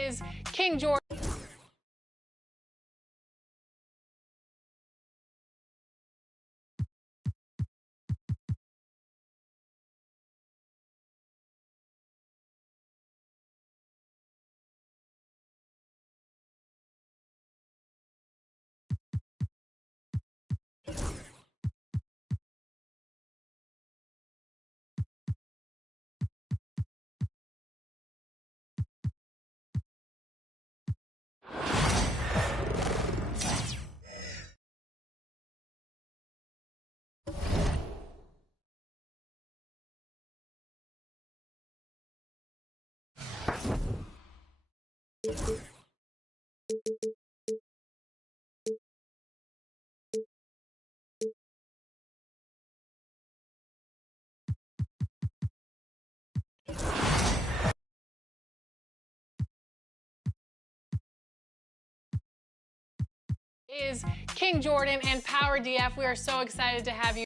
is King Jordan. Is King Jordan and Power DF. We are so excited to have you.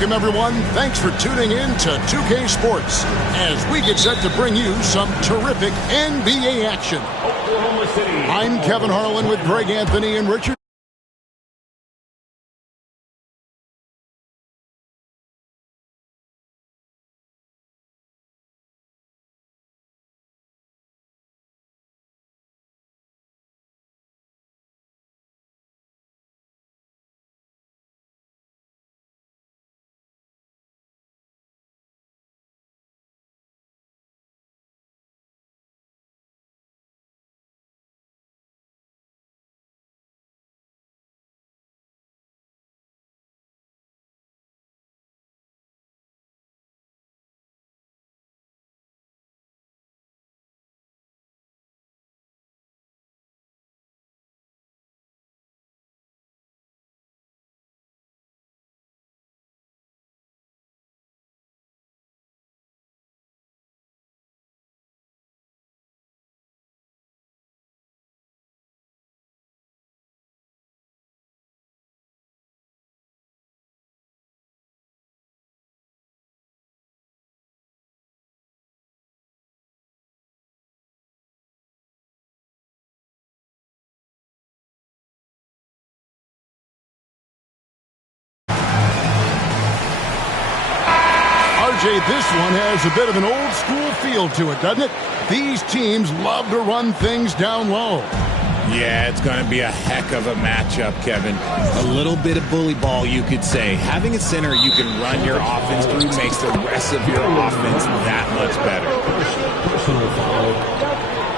Welcome, everyone. Thanks for tuning in to 2K Sports as we get set to bring you some terrific NBA action. I'm Kevin Harlan with Greg Anthony and Richard. KJ, this one has a bit of an old school feel to it, doesn't it? These teams love to run things down low. Yeah, it's going to be a heck of a matchup, Kevin. A little bit of bully ball, you could say. Having a center you can run your offense through makes the rest of your offense that much better. Personal foul.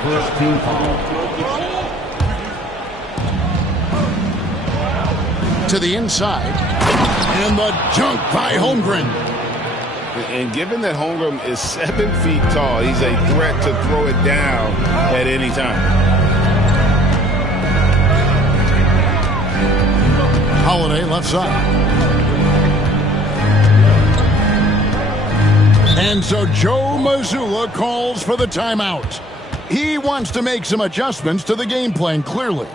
First team foul. To the inside. And the dunk by Holmgren. And given that Holmgren is 7 feet tall, he's a threat to throw it down at any time. Holiday left side. And so Joe Mazzulla calls for the timeout. He wants to make some adjustments to the game plan, clearly.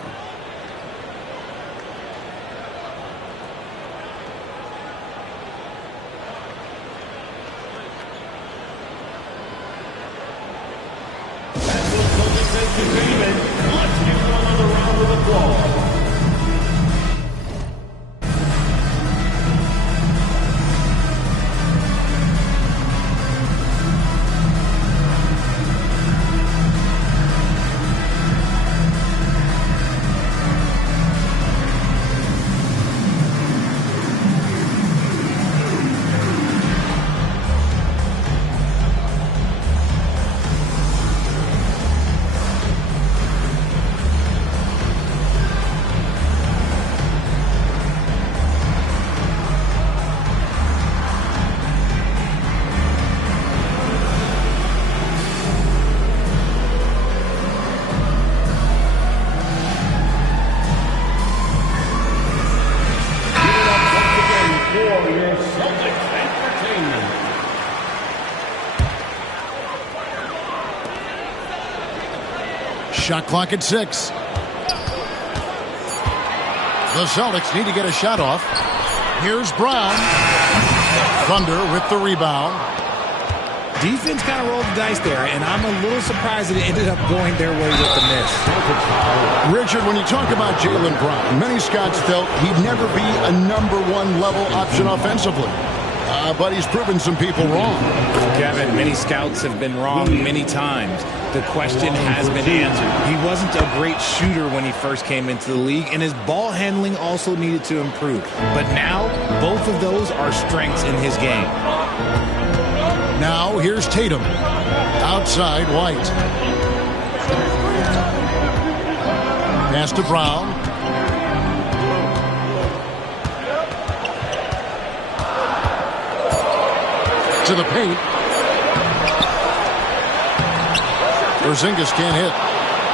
Let's give them another round of applause. Shot clock at 6. The Celtics need to get a shot off. Here's Brown. Thunder with the rebound. Defense kind of rolled the dice there, and I'm a little surprised that it ended up going their way with the miss. Richard, when you talk about Jaylen Brown, many scouts felt he'd never be a #1 level option offensively. But he's proven some people wrong. Kevin, many scouts have been wrong many times. The question has been answered. He wasn't a great shooter when he first came into the league, and his ball handling also needed to improve. But now, both of those are strengths in his game. Now, here's Tatum. Outside, White. Pass to Brown. To the paint. Porzingis can't hit.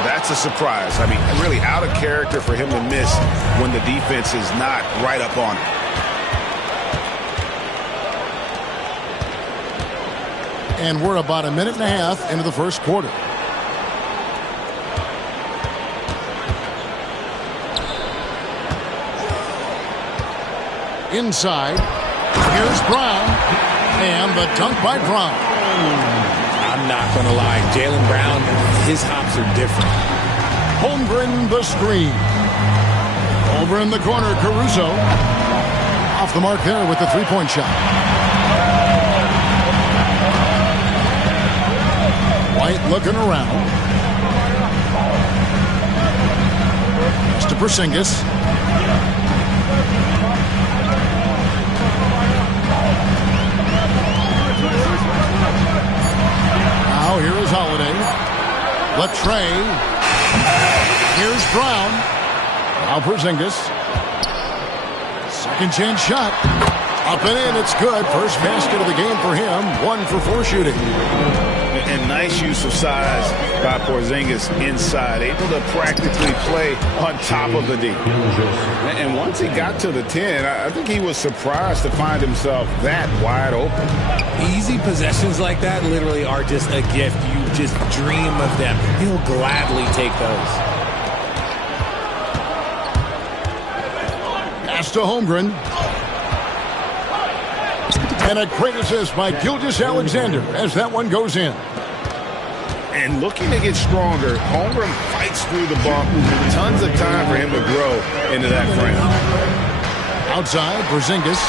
That's a surprise. I mean, really out of character for him to miss when the defense is not right up on it. And we're about a minute and a half into the first quarter. Inside. Here's Brown. And the dunk by Brown. I'm not going to lie. Jaylen Brown, his hops are different. Holmgren the screen. Over in the corner, Caruso. Off the mark there with the three-point shot. White looking around. Pass to Porzingis. Now here is Holiday. Latrey. Here's Brown. Now Porzingis. Second chance shot. Up and in. It's good. First basket of the game for him. 1 for 4 shooting. And nice use of size by Porzingis inside. Able to practically play on top of the D. And once he got to the 10, I think he was surprised to find himself that wide open. Easy possessions like that literally are just a gift. You just dream of them. He'll gladly take those. Pass to Holmgren. And a great assist by Gilgeous-Alexander as that one goes in. And looking to get stronger, Holmgren fights through the bump. Tons of time for him to grow into that frame. Outside, Porzingis.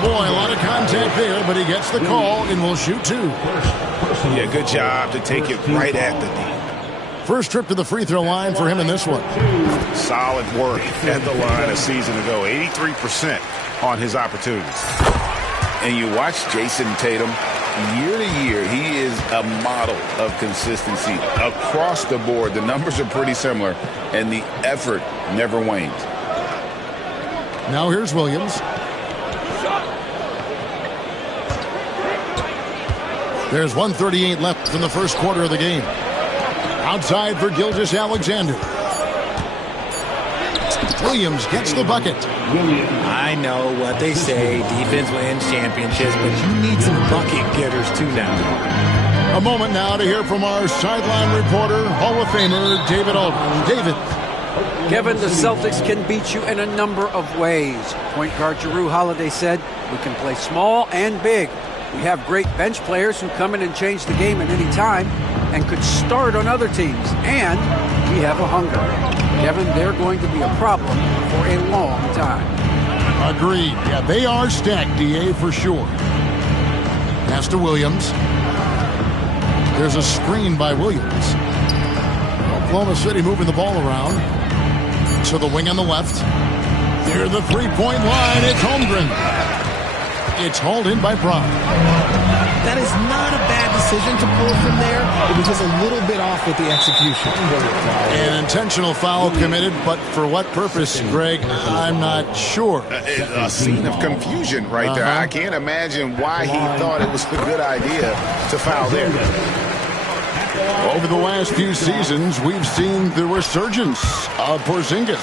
boy, a lot of contact there, but he gets the call and will shoot two. Yeah, good job to take it right at the D. First trip to the free throw line for him in this one. Solid work at the line a season ago. 83% on his opportunities. And you watch Jason Tatum, year to year, he is a model of consistency across the board. The numbers are pretty similar, and the effort never wanes. Now here's Williams. There's 1:38 left in the first quarter of the game. Outside for Gilgeous-Alexander. Williams gets the bucket. I know what they say, defense wins championships, but you need some bucket getters too now. A moment now to hear from our sideline reporter, Hall of Famer David Aldridge. David. Kevin, the Celtics can beat you in a number of ways. Point guard Jrue Holiday said, "We can play small and big. We have great bench players who come in and change the game at any time and could start on other teams. And we have a hunger." Kevin, they're going to be a problem for a long time. Agreed. Yeah, they are stacked, DA, for sure. Pass to Williams. There's a screen by Williams. Oklahoma City moving the ball around. To the wing on the left. Near the three-point line, it's Holmgren. It's hauled in by Brown. That is not a bad decision to pull from there. It was just a little bit off with the execution. An intentional foul committed, but for what purpose, Greg, I'm not sure. A scene of confusion right there. I can't imagine why he thought it was a good idea to foul there. Over the last few seasons, we've seen the resurgence of Porzingis.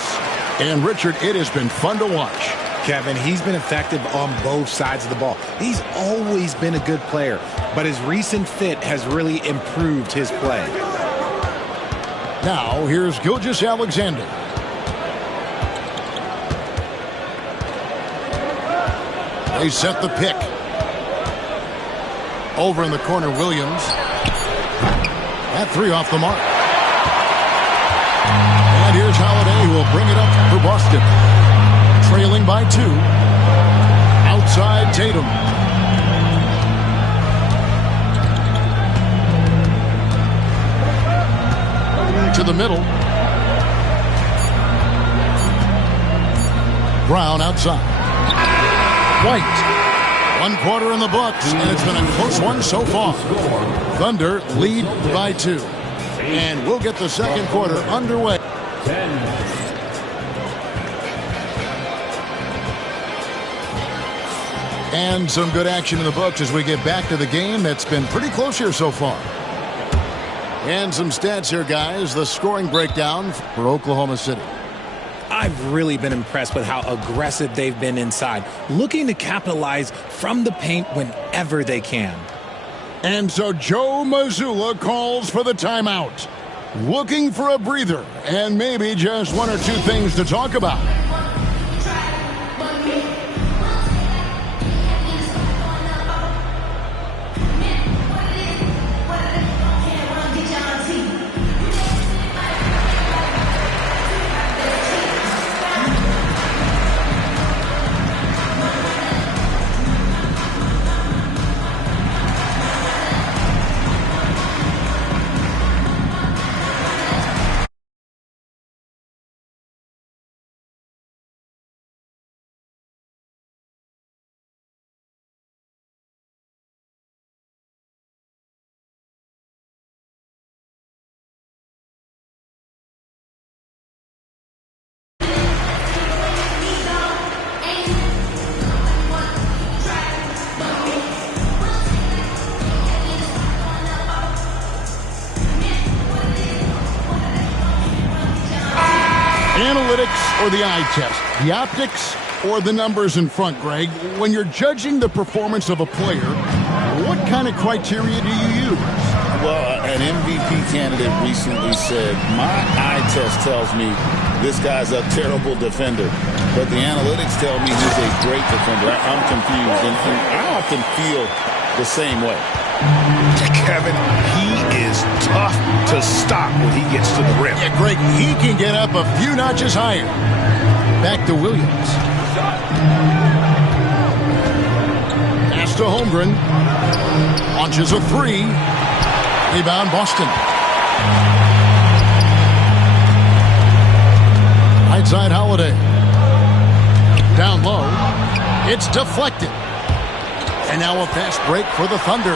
And, Richard, it has been fun to watch. Kevin, he's been effective on both sides of the ball. He's always been a good player, but his recent fit has really improved his play. Now, here's Gilgeous-Alexander. They set the pick. Over in the corner, Williams. That three off the mark. And here's Holiday, who will bring it up for Boston. Trailing by 2. Outside Tatum. To the middle. Brown outside. White. 1 quarter in the books, and it's been a close one so far. Thunder lead by 2. And we'll get the second quarter underway. And some good action in the books as we get back to the game that's been pretty close here so far. And some stats here, guys. The scoring breakdown for Oklahoma City. I've really been impressed with how aggressive they've been inside, looking to capitalize from the paint whenever they can. And so Joe Mazzulla calls for the timeout. Looking for a breather and maybe just 1 or 2 things to talk about. Analytics or the eye test? The optics or the numbers in front, Greg? When you're judging the performance of a player, what kind of criteria do you use? Well, an MVP candidate recently said, my eye test tells me this guy's a terrible defender, but the analytics tell me he's a great defender. I'm confused, and I often feel the same way. Kevin, he is tough to stop when he gets to the rim. Yeah, Greg, he can get up a few notches higher. Back to Williams. to Holmgren. Launches a three. Rebound Boston. Right side Holiday. Down low. It's deflected. And now a fast break for the Thunder.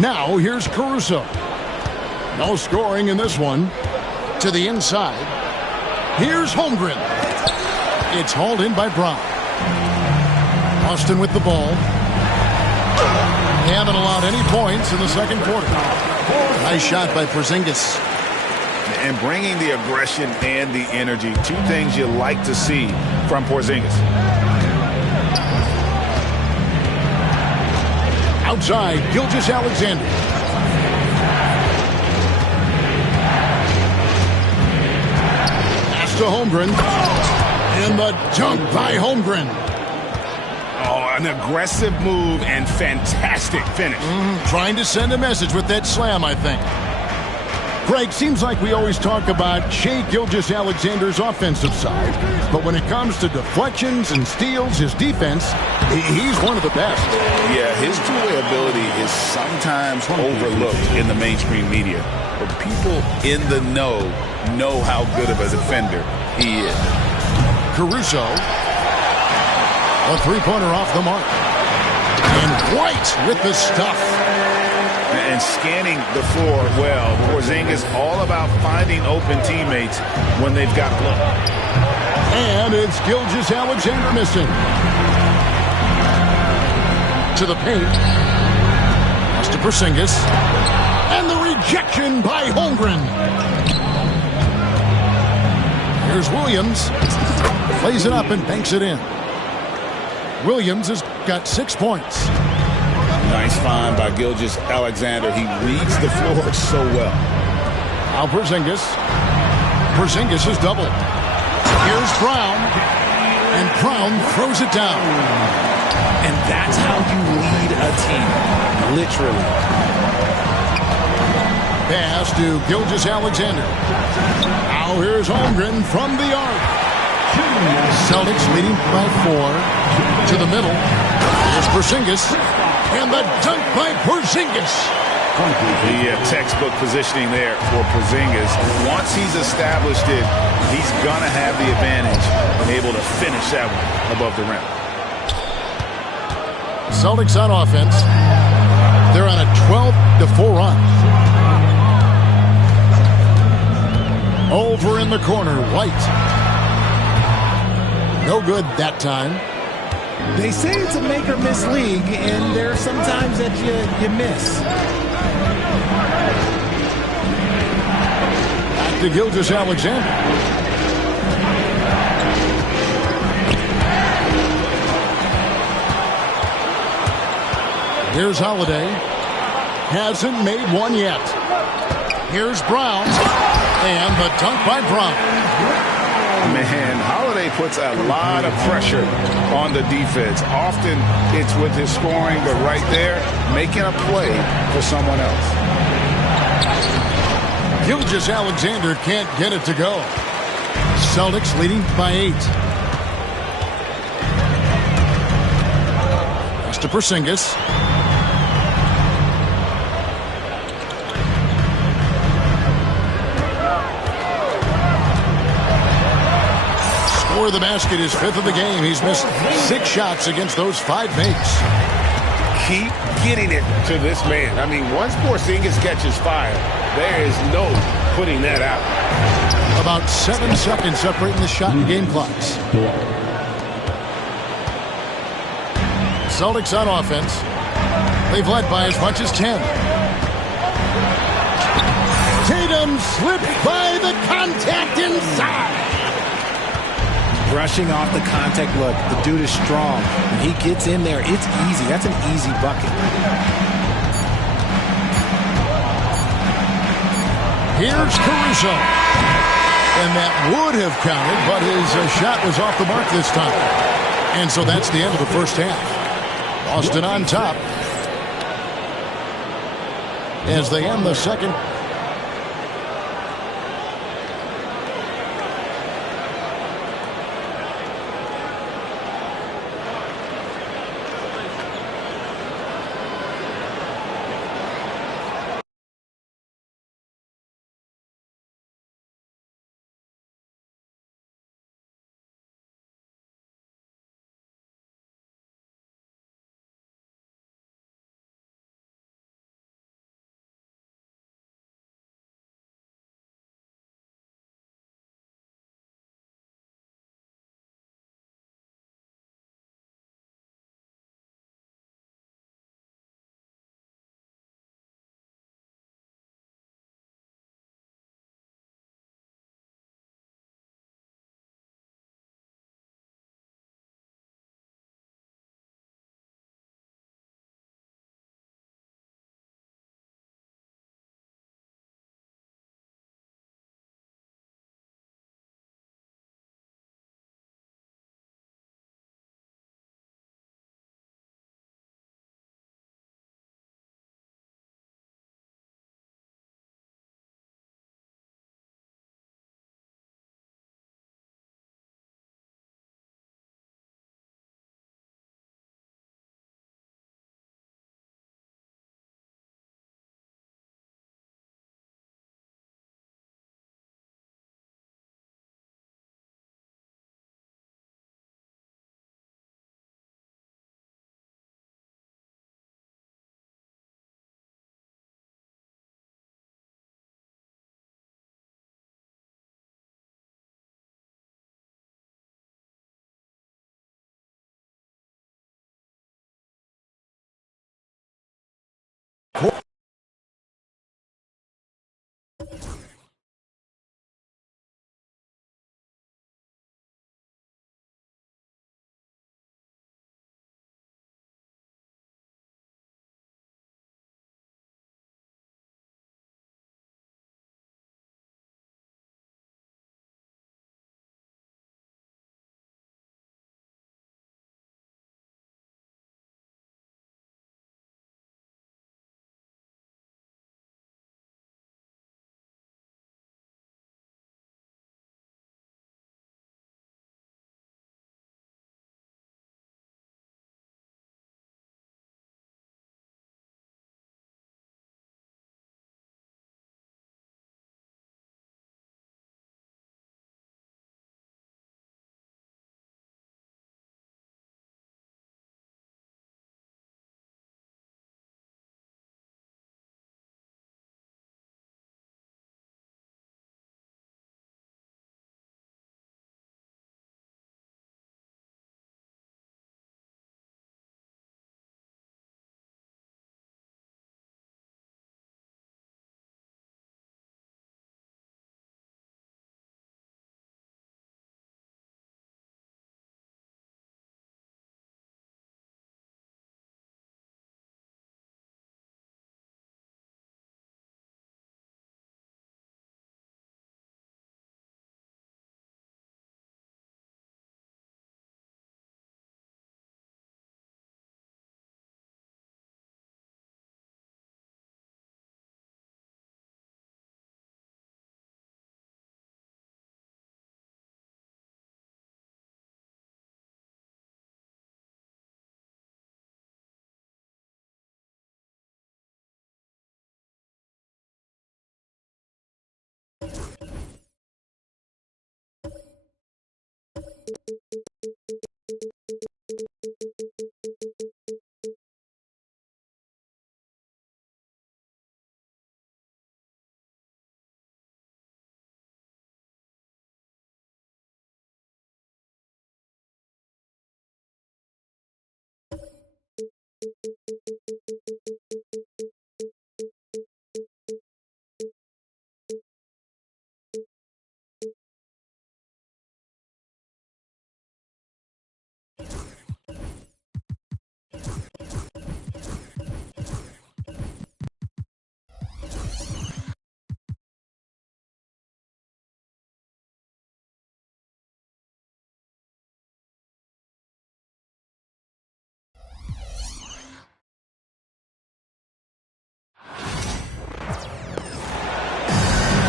Now here's Caruso. No scoring in this one. To the inside. Here's Holmgren. It's hauled in by Brown. Boston with the ball. They haven't allowed any points in the second quarter. Nice shot by Porzingis. And bringing the aggression and the energy. Two things you like to see from Porzingis. Outside, Gilgeous-Alexander. Pass to Holmgren. And the dunk by Holmgren. Oh, an aggressive move and fantastic finish. Trying to send a message with that slam, I think. Greg, seems like we always talk about Shai Gilgeous-Alexander's offensive side, but when it comes to deflections and steals, his defense, he's one of the best. Yeah, his two-way ability is sometimes overlooked in the mainstream media, but people in the know how good of a defender he is. Caruso, a three-pointer off the mark, and White with the stuff. And scanning the floor well. Porzingis all about finding open teammates when they've got a look. And it's Gilgeous-Alexander missing. To the paint. Pass to Porzingis. And the rejection by Holmgren. Here's Williams. Plays it up and banks it in. Williams has got 6 points. Nice find by Gilgeous-Alexander. He reads the floor so well. Now Porzingis. Porzingis is doubled. Here's Brown. And Brown throws it down. And that's how you lead a team. Literally. Pass to Gilgeous-Alexander. Now here's Holmgren from the arc. Celtics leading by 4. To the middle. Here's Porzingis. And the dunk by Porzingis. The textbook positioning there for Porzingis. Once he's established it, he's going to have the advantage and able to finish that one above the rim. Celtics on offense. They're on a 12-4 run. Over in the corner, White. No good that time. They say it's a make-or-miss league, and there are some times that you miss. Back to Gilgeous-Alexander. Here's Holiday. Hasn't made one yet. Here's Brown. And the dunk by Brown. Man, Holiday puts a lot of pressure on the defense. Often it's with his scoring, but right there, making a play for someone else. Gilgeous-Alexander can't get it to go. Celtics leading by 8. Pass to Porzingis. Score of the basket is 5th of the game. He's missed 6 shots against those 5 makes. Keep getting it to this man. I mean, once Porzingis catches fire, there is no putting that out. About 7 seconds separating the shot and game clocks. Celtics on offense. They've led by as much as 10. Tatum slipped by the contact inside. Brushing off the contact. Look, the dude is strong. When he gets in there, it's easy. That's an easy bucket. Here's Caruso. And that would have counted, but his shot was off the mark this time. And so that's the end of the first half. Boston on top as they end the second.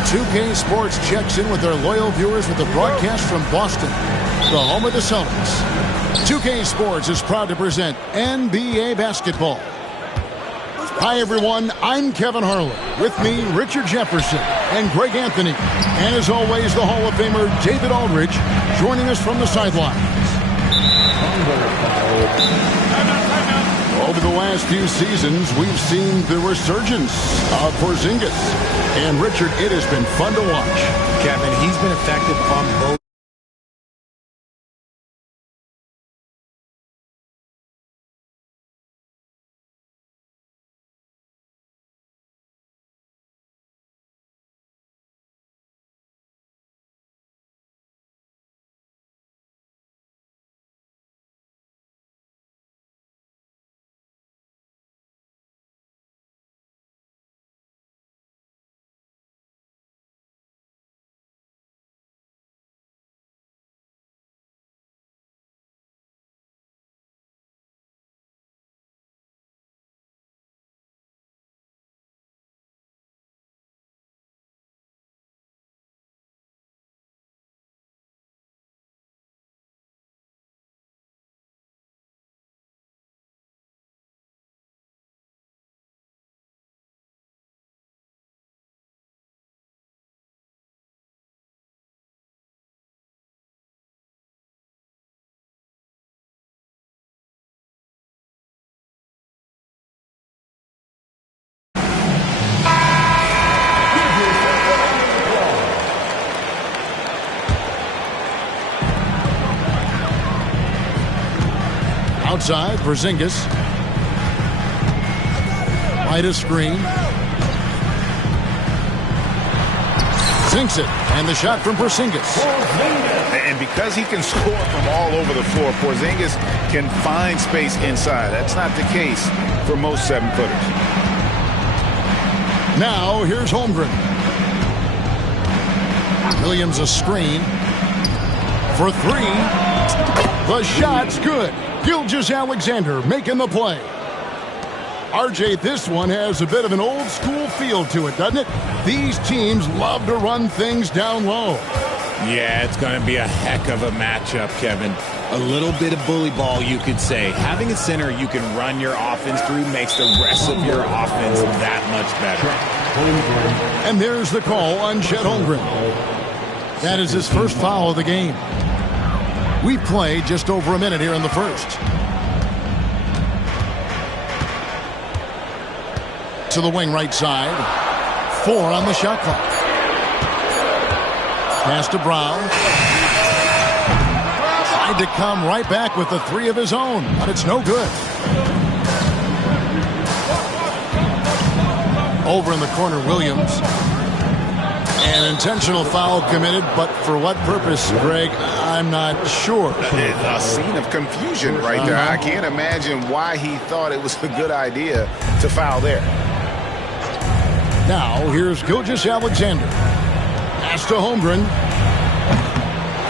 2K Sports checks in with their loyal viewers with a broadcast from Boston, the home of the Celtics. 2K Sports is proud to present NBA basketball. Hi, everyone. I'm Kevin Harlan. With me, Richard Jefferson and Greg Anthony. And as always, the Hall of Famer David Aldridge joining us from the sidelines. Over the last few seasons, we've seen the resurgence of Porzingis. And, Richard, it has been fun to watch. Kevin, he's been effective on both. Outside, Porzingis. Wide a screen. Sinks it. And the shot from Porzingis. And because he can score from all over the floor, Porzingis can find space inside. That's not the case for most 7-footers. Now, here's Holmgren. Williams a screen. For three. The shot's good. Gilgeous-Alexander making the play. RJ, this one has a bit of an old-school feel to it, doesn't it? These teams love to run things down low. Yeah, it's going to be a heck of a matchup, Kevin. A little bit of bully ball, you could say. Having a center you can run your offense through makes the rest of your offense that much better. And there's the call on Chet Holmgren. That is his first foul of the game. We played just over a minute here in the first. To the wing right side. 4 on the shot clock. Pass to Brown. Tried to come right back with the 3 of his own, but it's no good. Over in the corner, Williams. An intentional foul committed, but for what purpose, Greg, I'm not sure. A scene of confusion right there. I can't imagine why he thought it was a good idea to foul there. Now, here's Gilgeous-Alexander. Pass to Holmgren.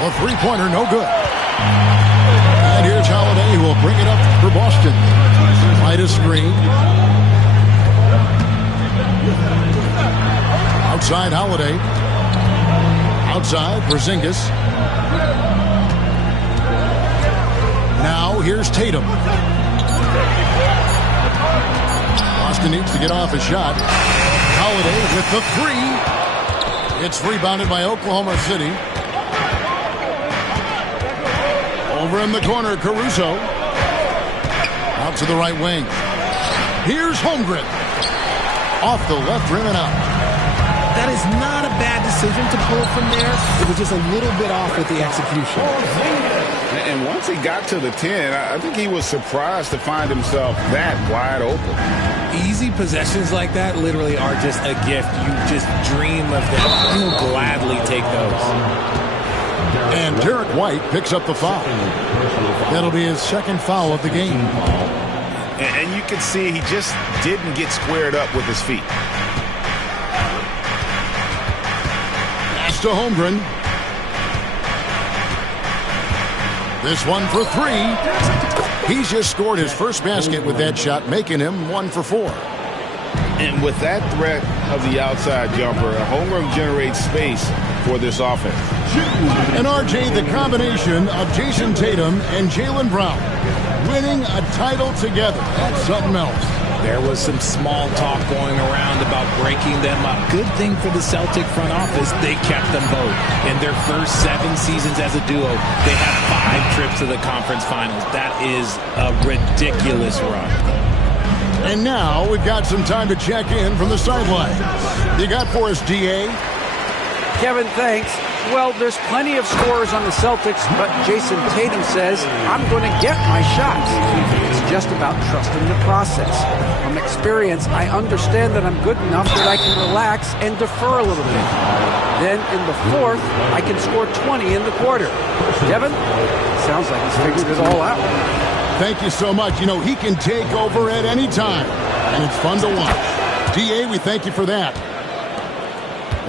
A three-pointer, no good. And here's Holiday, who will bring it up for Boston. Right a screen. Outside, Holiday. Outside, Porzingis. Now, here's Tatum. Boston needs to get off a shot. Holiday with the 3. It's rebounded by Oklahoma City. Over in the corner, Caruso. Out to the right wing. Here's Holmgren. Off the left rim and out. That is not a bad decision to pull it from there. It was just a little bit off with the execution. And once he got to the 10, I think he was surprised to find himself that wide open. Easy possessions like that literally are just a gift. You just dream of them. You'll gladly take those. And Derek White picks up the foul. That'll be his second foul of the game. And you can see he just didn't get squared up with his feet. Pass to Holmgren. This one for three. He's just scored his first basket with that shot, making him 1 for 4. And with that threat of the outside jumper, Holmgren generates space for this offense. And RJ, the combination of Jason Tatum and Jaylen Brown winning a title together. That's something else. There was some small talk going around about breaking them up. Good thing for the Celtic front office, they kept them both. In their first 7 seasons as a duo, they have 5 trips to the conference finals. That is a ridiculous run. And now we've got some time to check in from the sidelines. You got for us, D.A.? Kevin, thanks. Well, there's plenty of scorers on the Celtics, but Jason Tatum says, I'm going to get my shots. It's just about trusting the process. From experience, I understand that I'm good enough that I can relax and defer a little bit. Then in the fourth, I can score 20 in the quarter. Kevin, sounds like he's figured it all out. Thank you so much. You know, he can take over at any time, and it's fun to watch. D.A., we thank you for that.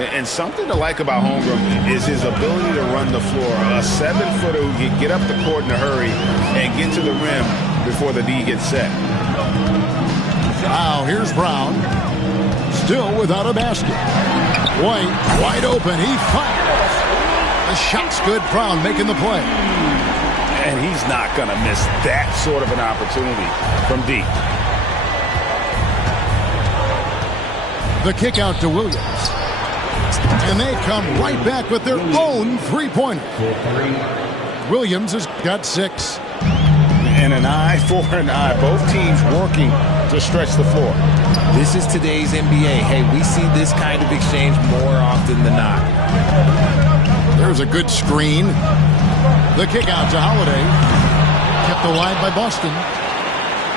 And something to like about Holmgren is his ability to run the floor. A 7-footer who can get up the court in a hurry and get to the rim before the D gets set. Now, here's Brown. Still without a basket. White, wide open. He fires. The shot's good. Brown making the play. And he's not going to miss that sort of an opportunity from deep. The kick out to Williams. And they come right back with their own three-pointer. Williams has got 6. And an eye for an eye. Both teams working to stretch the floor. This is today's NBA. Hey, we see this kind of exchange more often than not. There's a good screen. The kick out to Holiday. Kept alive by Boston.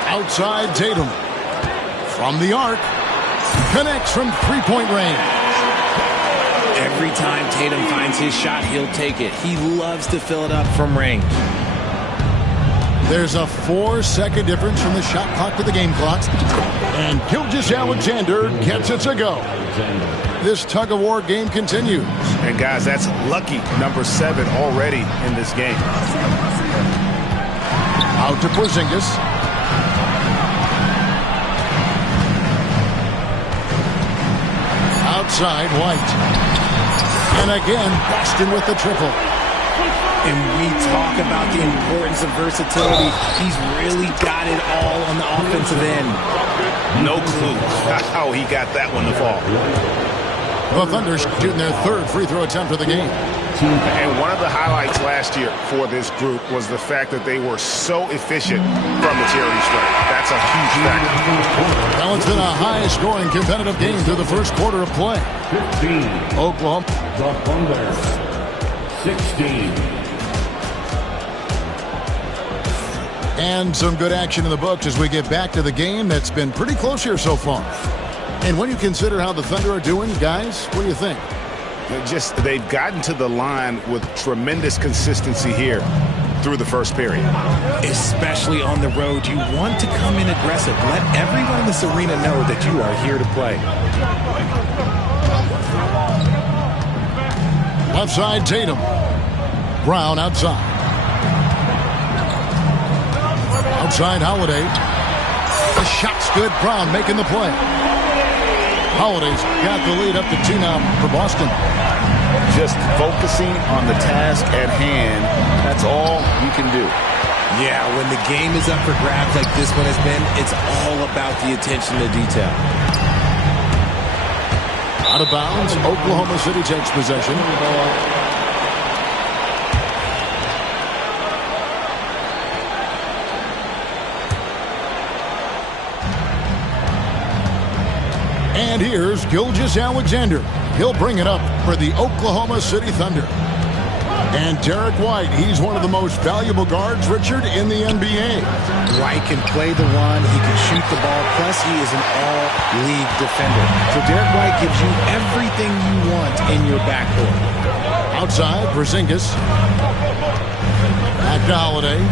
Outside Tatum. From the arc. Connects from three-point range. Every time Tatum finds his shot, he'll take it. He loves to fill it up from range. There's a 4-second difference from the shot clock to the game clock. And Gilgeous-Alexander gets it to go. This tug-of-war game continues. And guys, that's lucky number 7 already in this game. Out to Porzingis. Outside, White. And again, Boston with the triple. And we talk about the importance of versatility. He's really got it all on the offensive end. No clue how he got that one to fall. The Thunder shooting their 3rd free throw attempt of the game. And one of the highlights last year for this group was the fact that they were so efficient from the charity stripe. That's a huge factor. Well, it's been a high-scoring competitive game through the first quarter of play. 15. Oklahoma. The Thunder. 16. And some good action in the books as we get back to the game that's been pretty close here so far. And when you consider how the Thunder are doing, guys, what do you think? They've gotten to the line with tremendous consistency here through the first period. Especially on the road, you want to come in aggressive. Let everyone in this arena know that you are here to play. Left side, Tatum. Brown outside. Outside, Holiday. The shot's good. Brown making the play. Holiday's got the lead up to 2 now for Boston. Just focusing on the task at hand. That's all you can do. Yeah, when the game is up for grabs like this one has been, it's all about the attention to detail. Out of bounds. Oklahoma City takes possession. And here's Gilgeous-Alexander. He'll bring it up for the Oklahoma City Thunder. And Derek White, he's one of the most valuable guards, Richard, in the NBA. White can play the one, he can shoot the ball, plus he is an all-league defender. So Derek White gives you everything you want in your backcourt. Outside, Porzingis. Back to Holiday.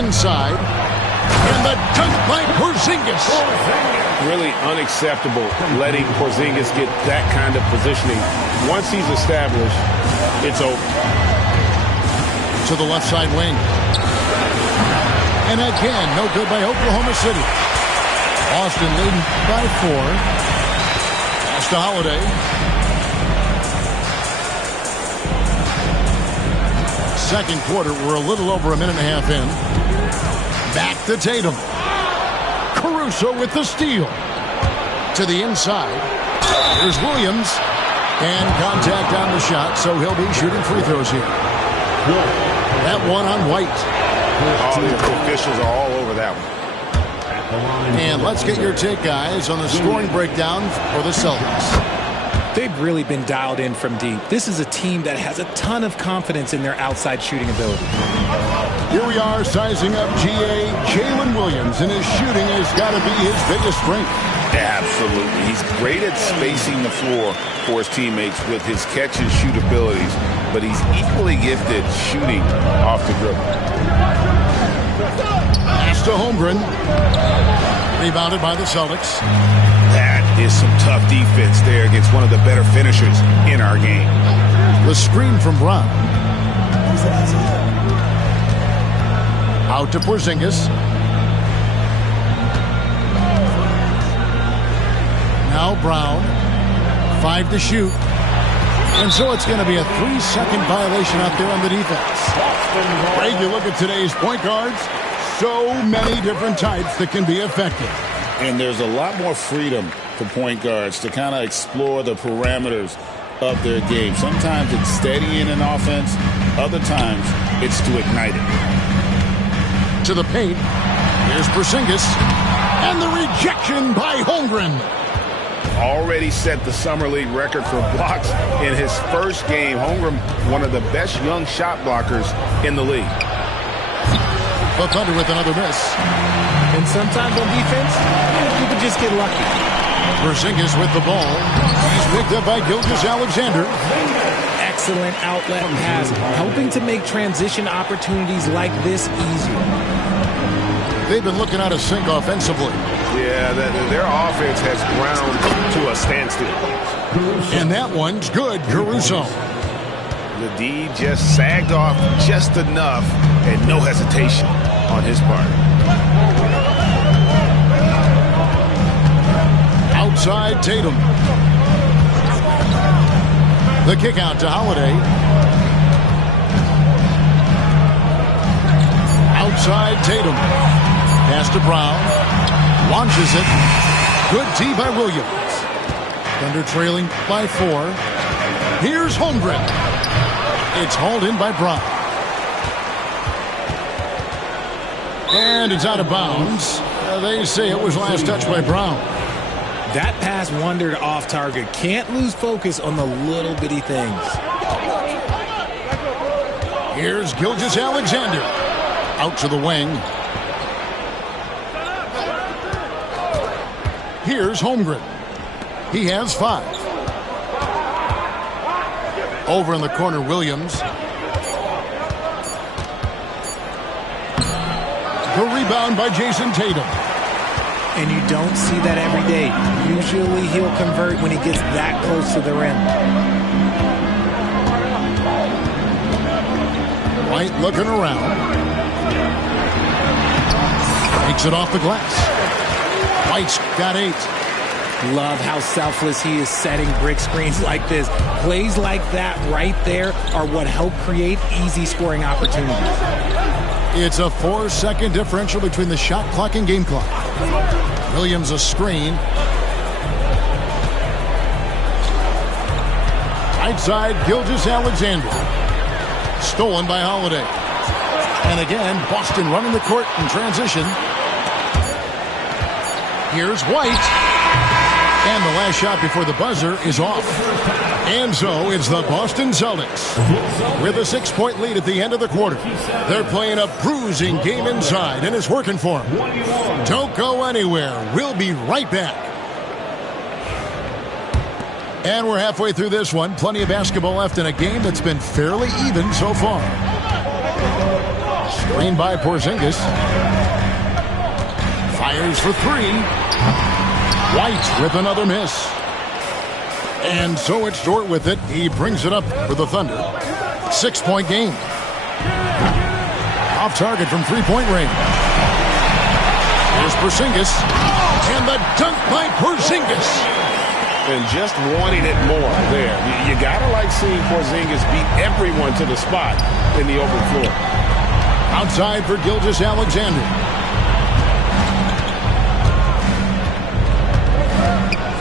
Inside. And the dunk by Porzingis. Really unacceptable letting Porzingis get that kind of positioning. Once he's established, it's over. To the left side wing. And again, no good by Oklahoma City. Boston leading by 4. Pass to Holiday. Second quarter, we're a little over a minute and a half in. Back to Tatum. Caruso with the steal. To the inside. Here's Williams. And contact on the shot, so he'll be shooting free throws here. That one on White. All the officials are all over that one. And let's get your take, guys, on the scoring breakdown for the Celtics. They've really been dialed in from deep. This is a team that has a ton of confidence in their outside shooting ability. Here we are sizing up GA Jalen Williams, and his shooting has got to be his biggest strength. Absolutely. He's great at spacing the floor for his teammates with his catch and shoot abilities, but he's equally gifted shooting off the dribble. Pass to Holmgren. Rebounded by the Celtics. That is some tough defense there against one of the better finishers in our game. The screen from Brown. Out to Porzingis. Now Brown. 5 to shoot. And so it's going to be a 3-second violation out there on the defense. Greg, you look at today's point guards. So many different types that can be effective. And there's a lot more freedom for point guards to kind of explore the parameters of their game. Sometimes it's steadying an offense. Other times it's to ignite it. To the paint. Here's Porzingis. And the rejection by Holmgren. Already set the Summer League record for blocks in his first game. Holmgren, one of the best young shot blockers in the league. The Thunder with another miss. And sometimes on defense, you can just get lucky. Porzingis with the ball. He's picked up by Gilgeous-Alexander. Excellent outlet pass, helping to make transition opportunities like this easier. They've been looking out of sync offensively. Yeah, their offense has ground to a standstill. And that one's good, Caruso. The D just sagged off just enough and no hesitation on his part. Outside Tatum. The kick out to Holiday. Outside Tatum. Pass to Brown. Launches it. Good D by Williams. Thunder trailing by 4. Here's Holmgren. It's hauled in by Brown. And it's out of bounds. They say it was last touched by Brown. That pass wandered off target. Can't lose focus on the little bitty things. Here's Gilgeous-Alexander. Out to the wing. Here's Holmgren. He has 5. Over in the corner, Williams. The rebound by Jason Tatum. And you don't see that every day. Usually he'll convert when he gets that close to the rim. White looking around. Takes it off the glass. White's got 8. Love how selfless he is setting brick screens like this. Plays like that right there are what help create easy scoring opportunities. It's a 4-second differential between the shot clock and game clock. Williams a screen. Right side, Gilgeous-Alexander. Stolen by Holiday. And again, Boston running the court in transition. Here's White. And the last shot before the buzzer is off. And so it's the Boston Celtics with a 6-point lead at the end of the quarter. They're playing a bruising game inside, and it's working for them. Don't go anywhere. We'll be right back. And we're halfway through this one. Plenty of basketball left in a game that's been fairly even so far. Screen by Porzingis. Fires for three. White with another miss. And so it's Dort with it. He brings it up for the Thunder. 6-point game. Off target from three-point range. Here's Porzingis. And the dunk by Porzingis. And just wanting it more there. You gotta like seeing Porzingis beat everyone to the spot in the open floor. Outside for Gilgeous-Alexander.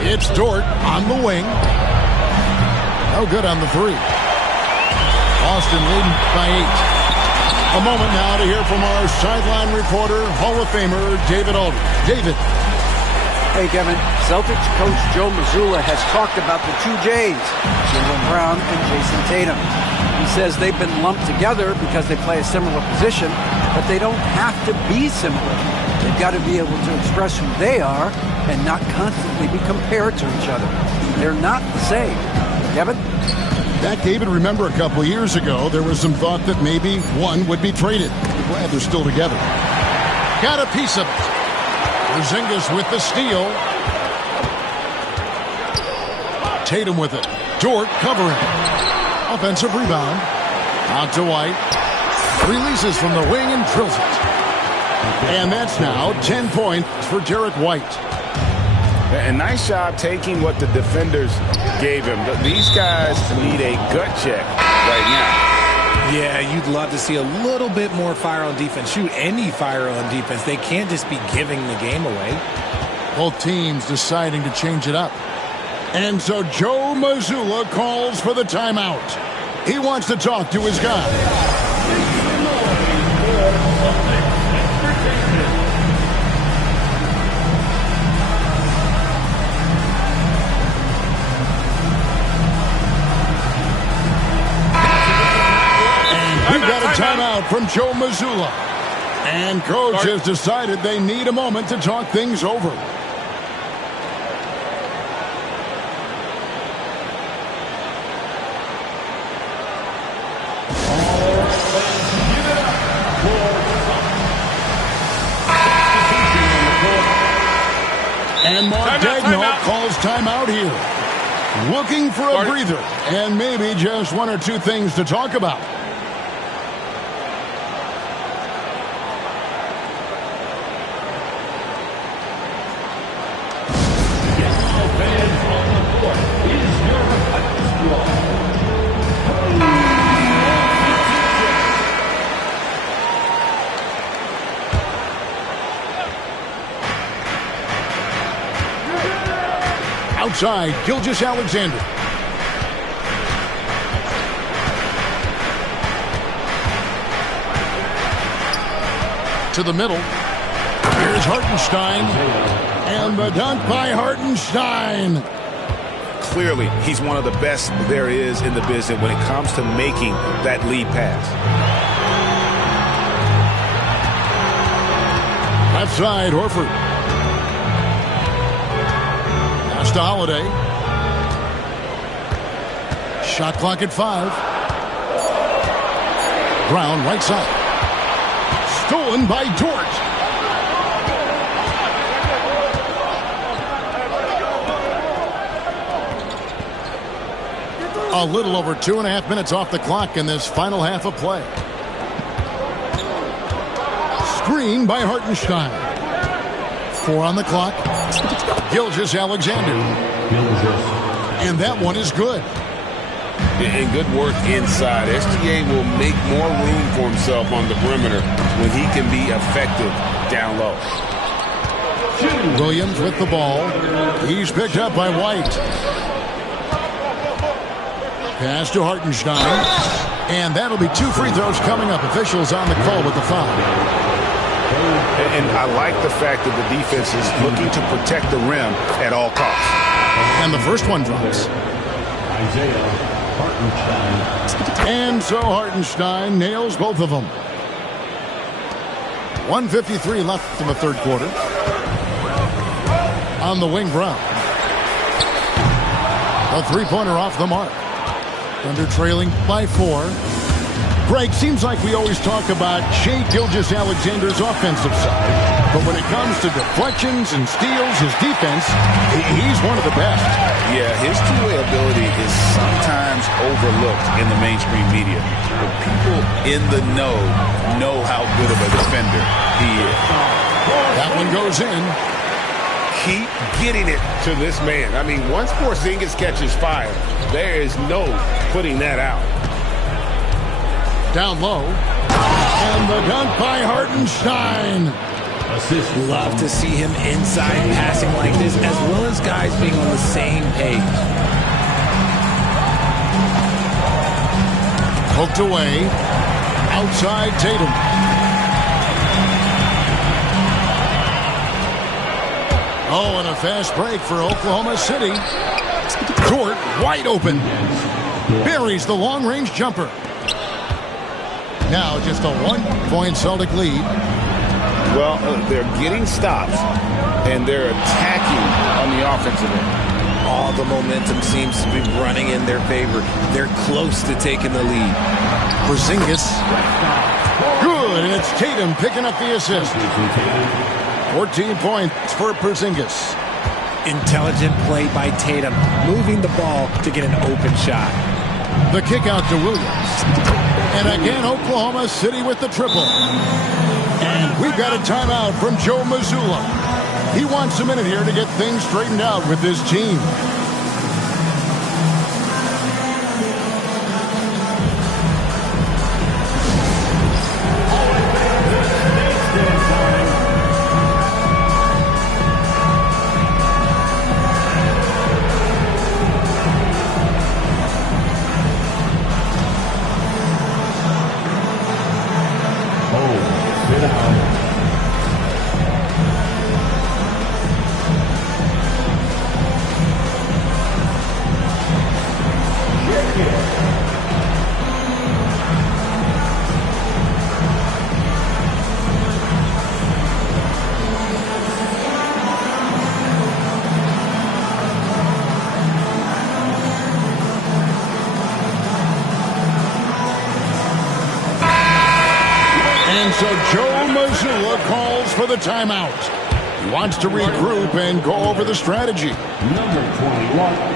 It's Dort on the wing. No good on the three. Boston leading by 8. A moment now to hear from our sideline reporter, Hall of Famer David Aldridge. David. Hey, Kevin. Celtics coach Joe Mazzulla has talked about the two J's, Jaylen Brown and Jason Tatum. He says they've been lumped together because they play a similar position, but they don't have to be similar. They've got to be able to express who they are and not constantly be compared to each other. They're not the same. Kevin? That, David, remember a couple of years ago, there was some thought that maybe one would be traded. I'm glad they're still together. Got a piece of it. Porzingis with the steal. Tatum with it. Dort covering. Offensive rebound. Out to White. Releases from the wing and drills it. And that's now 10 points for Derek White. And nice job taking what the defenders gave him. These guys need a gut check right now. Yeah, you'd love to see a little bit more fire on defense. Shoot, any fire on defense. They can't just be giving the game away. Both teams deciding to change it up. And so Joe Mazzulla calls for the timeout. He wants to talk to his guy. Timeout from Joe Mazzulla. And coach has decided they need a moment to talk things over. And Mark Daigneault calls timeout here. Looking for a breather and maybe just one or two things to talk about. Outside, Gilgeous-Alexander. To the middle. Here's Hartenstein. And the dunk by Hartenstein. Clearly, he's one of the best there is in the business when it comes to making that lead pass. Left side, Horford. To Holiday. Shot clock at 5. Brown right side. Stolen by Dort. A little over 2.5 minutes off the clock in this final half of play. Screen by Hartenstein. 4 on the clock. Gilgeous-Alexander. And that one is good. And good work inside. SGA will make more room for himself on the perimeter when he can be effective down low. Williams with the ball. He's picked up by White. Pass to Hartenstein. And that'll be 2 free throws coming up. Officials on the call with the foul. And I like the fact that the defense is looking to protect the rim at all costs. And the first one drops. Isaiah Hartenstein. And so Hartenstein nails both of them. 1:53 left in the third quarter. On the wing, Brown. A three-pointer off the mark. Thunder trailing by 4. Greg, seems like we always talk about Shai Gilgeous-Alexander's offensive side. But when it comes to deflections and steals, his defense, he's one of the best. Yeah, his two-way ability is sometimes overlooked in the mainstream media. But people in the know how good of a defender he is. That one goes in. Keep getting it to this man. I mean, once Porzingis catches fire, there is no putting that out. Down low. And the dunk by Hartenstein. Love to see him inside passing like this, as well as guys being on the same page. Hooked away. Outside Tatum. Oh, and a fast break for Oklahoma City. Court wide open. Buries the long-range jumper. Now just a 1-point Celtic lead. Well, they're getting stops, and they're attacking on the offensive end. All the momentum seems to be running in their favor. They're close to taking the lead. Porzingis. Good, and it's Tatum picking up the assist. 14 points for Porzingis. Intelligent play by Tatum, moving the ball to get an open shot. The kick out to Williams. And again, Oklahoma City with the triple. And we've got a timeout from Joe Mazzulla. He wants a minute here to get things straightened out with his team. So Joe Mazzulla calls for the timeout. He wants to regroup and go over the strategy. Number 21.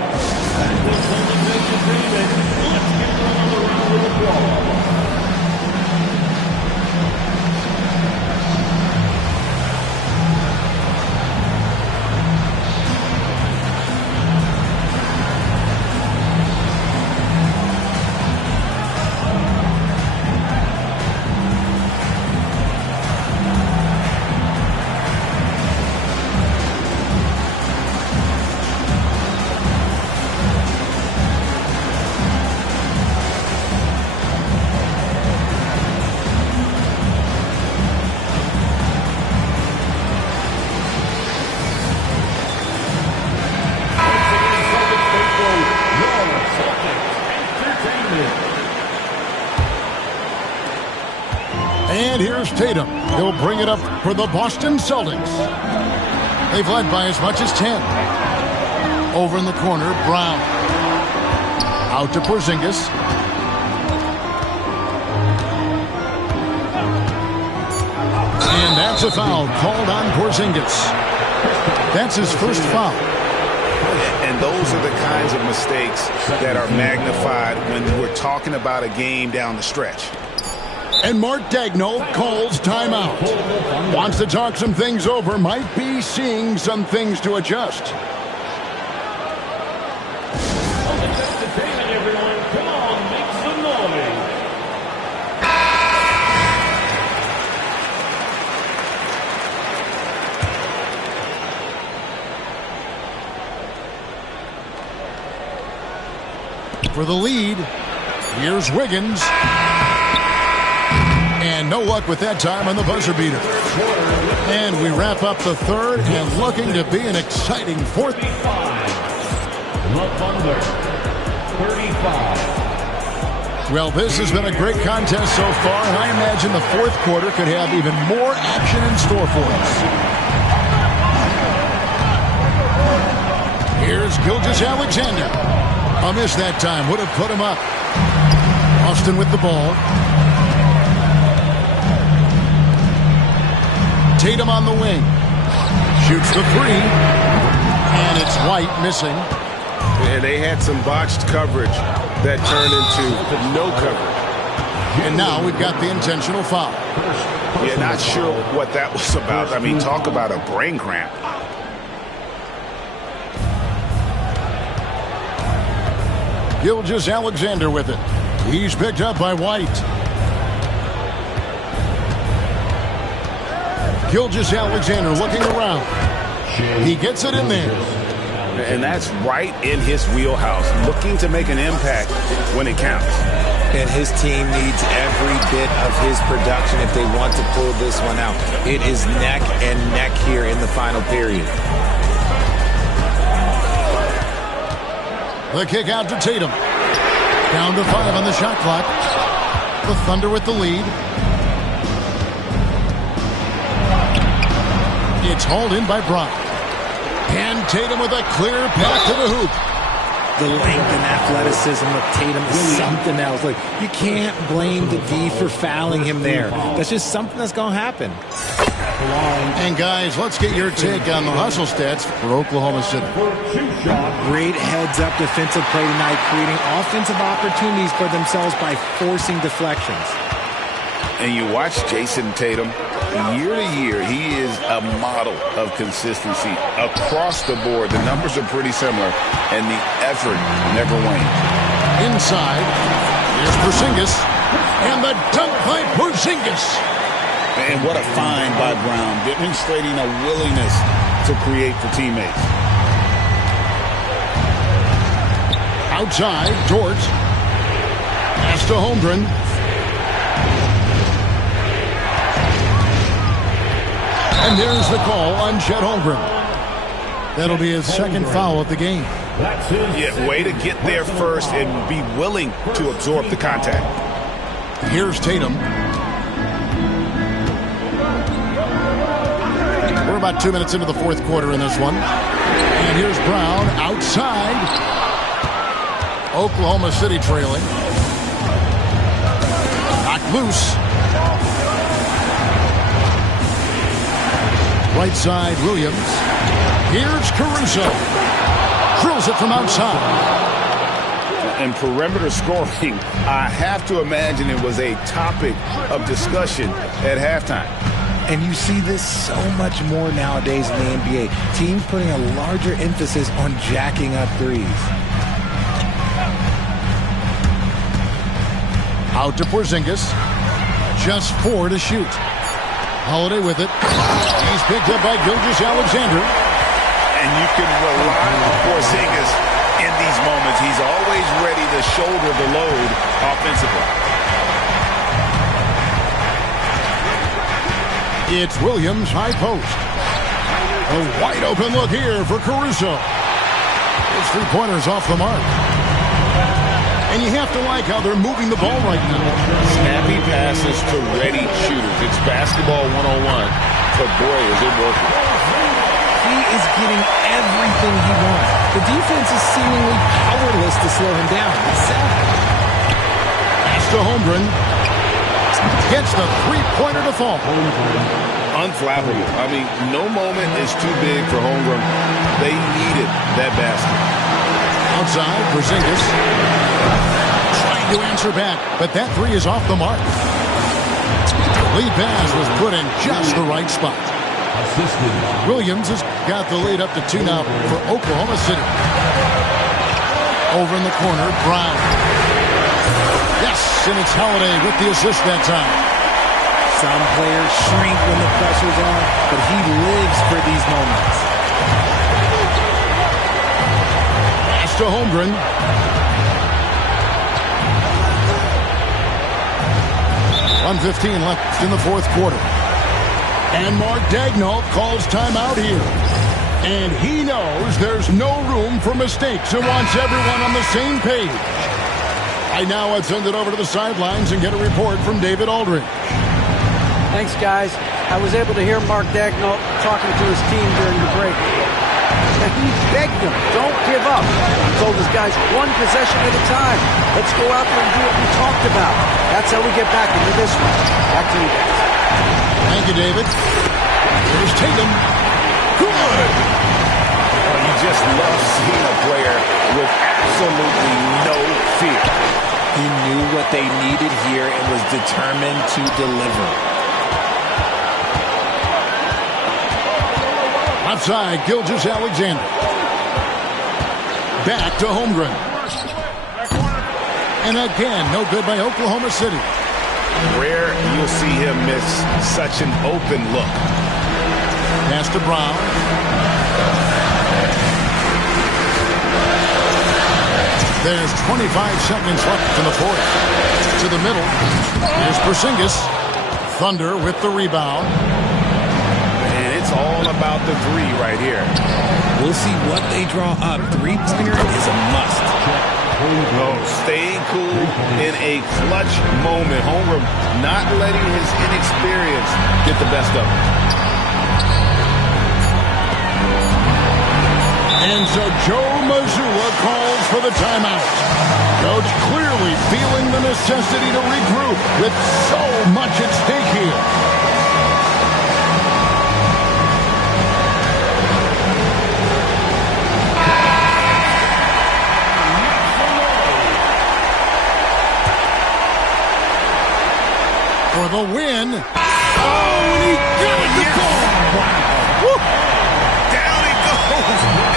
And here's Tatum. He'll bring it up for the Boston Celtics. They've led by as much as 10. Over in the corner, Brown. Out to Porzingis. And that's a foul called on Porzingis. That's his first foul. And those are the kinds of mistakes that are magnified when we're talking about a game down the stretch. And Mark Daigneault calls timeout. Wants to talk some things over. Might be seeing some things to adjust. For the lead, here's Wiggins. And no luck with that time on the buzzer beater. And we wrap up the third and looking to be an exciting fourth. The Thunder, 35. Well, this has been a great contest so far, and I imagine the fourth quarter could have even more action in store for us. Here's Gilgeous-Alexander. A miss that time. Would have put him up. Austin with the ball. Tatum on the wing. Shoots the three. And it's White missing. And they had some botched coverage that turned into no coverage. And now we've got the intentional foul. Yeah, not sure what that was about. I mean, talk about a brain cramp. Gilgeous-Alexander with it. He's picked up by White. Gilgeous-Alexander looking around. He gets it in there. And that's right in his wheelhouse, looking to make an impact when it counts. And his team needs every bit of his production if they want to pull this one out. It is neck and neck here in the final period. The kick out to Tatum. Down to 5 on the shot clock. The Thunder with the lead. It's hauled in by Brock. And Tatum with a clear path to the hoop. The length and athleticism of Tatum is something else. Like, you can't blame the D for fouling him there. That's just something that's going to happen. And guys, let's get your take on the hustle stats for Oklahoma City. Great heads-up defensive play tonight, creating offensive opportunities for themselves by forcing deflections. And you watch Jason Tatum, year to year, he is a model of consistency across the board. The numbers are pretty similar, and the effort never wanes. Inside, here's Porzingis, and the dunk by Porzingis. And what a find by Brown, demonstrating a willingness to create for teammates. Outside, Dort. Pass to Holmgren. And there's the call on Chet Holmgren. That'll be his second foul of the game. Yeah, way to get there first and be willing to absorb the contact. Here's Tatum. We're about 2 minutes into the fourth quarter in this one. And here's Brown outside. Oklahoma City trailing. Knocked loose. Right side, Williams. Here's Caruso. Drills it from outside. And perimeter scoring, I have to imagine it was a topic of discussion at halftime. And you see this so much more nowadays in the NBA. Teams putting a larger emphasis on jacking up threes. Out to Porzingis. Just 4 to shoot. Holiday with it. He's picked up by Gilgeous-Alexander. And you can rely on Porzingis in these moments. He's always ready to shoulder the load offensively. It's Williams, high post. A wide open look here for Caruso. His 3-pointers off the mark. And you have to like how they're moving the ball right now. Snappy passes to ready shooters. It's basketball 101. But boy, is it working. He is getting everything he wants. The defense is seemingly powerless to slow him down. It's sad. Pass to Holmgren. Gets the 3-pointer to fall. Unflappable. I mean, no moment is too big for Holmgren. They needed that basket. Outside, Porzingis. Trying to answer back, but that 3 is off the mark. Lead pass was put in just the right spot. Williams has got the lead up to 2 now for Oklahoma City. Over in the corner, Brown. Yes, and it's Holiday with the assist that time. Some players shrink when the pressure's on, but he lives for these moments. Pass to Holmgren. 1:15 left in the fourth quarter. And Mark Daigneault calls timeout here. And he knows there's no room for mistakes and wants everyone on the same page. I now would send it over to the sidelines and get a report from David Aldridge. Thanks, guys. I was able to hear Mark Daigneault talking to his team during the break. And he begged them, don't give up. He told his guys, one possession at a time. Let's go out there and do what we talked about. That's how we get back into this one. Back to you guys. Thank you, David. Here's Tatum. Good. Well, you just love seeing a player with absolutely no fear. He knew what they needed here and was determined to deliver. Outside, Gilgeous-Alexander. Back to Holmgren. And again, no good by Oklahoma City. Rare you'll see him miss such an open look. Pass to Brown. There's 25 seconds left in the fourth. To the middle. Here's Porzingis. Thunder with the rebound. And it's all about the three right here. We'll see what they draw up. Three-pointer is a must. Staying cool in a clutch moment. Holmgren not letting his inexperience get the best of him. And so Joe Mazzulla calls for the timeout. Coach clearly feeling the necessity to regroup with so much at stake here. For the win. Oh, and he got the ball. Wow. Woo. Down he goes.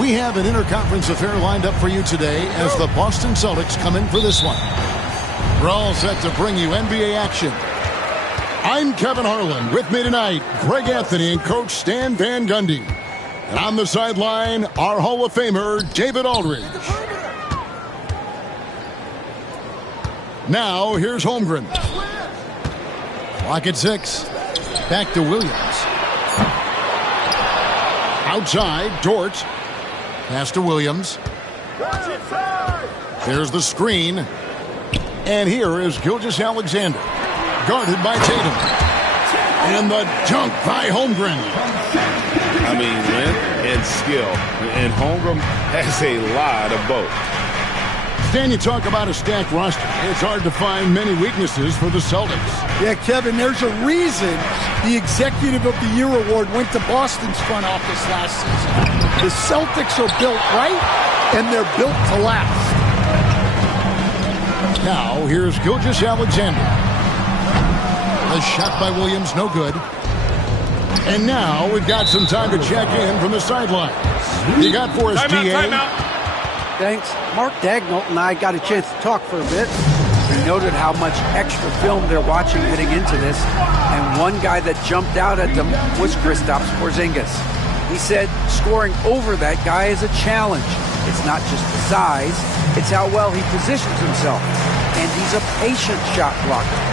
We have an interconference affair lined up for you today as the Boston Celtics come in for this one. We're all set to bring you NBA action. I'm Kevin Harlan. With me tonight, Greg Anthony and Coach Stan Van Gundy. And on the sideline, our Hall of Famer, David Aldridge. Now, here's Holmgren. Clock at 6. Back to Williams. Outside, Dort. Pass to Williams. There's the screen. And here is Gilgeous-Alexander. Guarded by Tatum. And the dunk by Holmgren. I mean, length and skill. And Holmgren has a lot of both. Stan, you talk about a stacked roster. It's hard to find many weaknesses for the Celtics. Yeah, Kevin, there's a reason the Executive of the Year award went to Boston's front office last season. The Celtics are built right, and they're built to last. Now, here's Gilgeous-Alexander. The shot by Williams, no good. And now we've got some time to check in from the sidelines. You got for us, DA? Timeout. Thanks. Mark Daigneault and I got a chance to talk for a bit. We noted how much extra film they're watching heading into this, and one guy that jumped out at them was Kristaps Porzingis. He said scoring over that guy is a challenge. It's not just the size, it's how well he positions himself. And he's a patient shot blocker.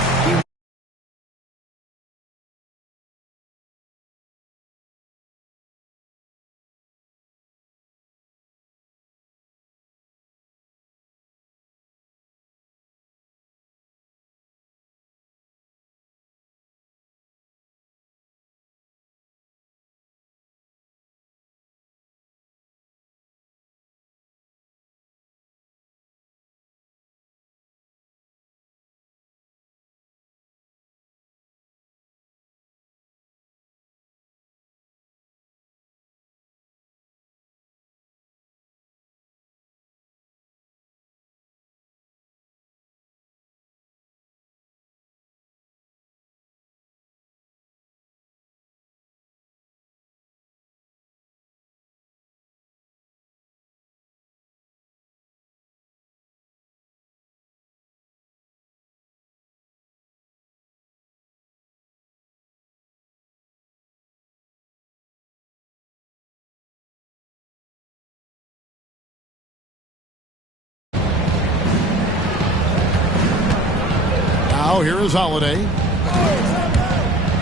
Now here is Holiday.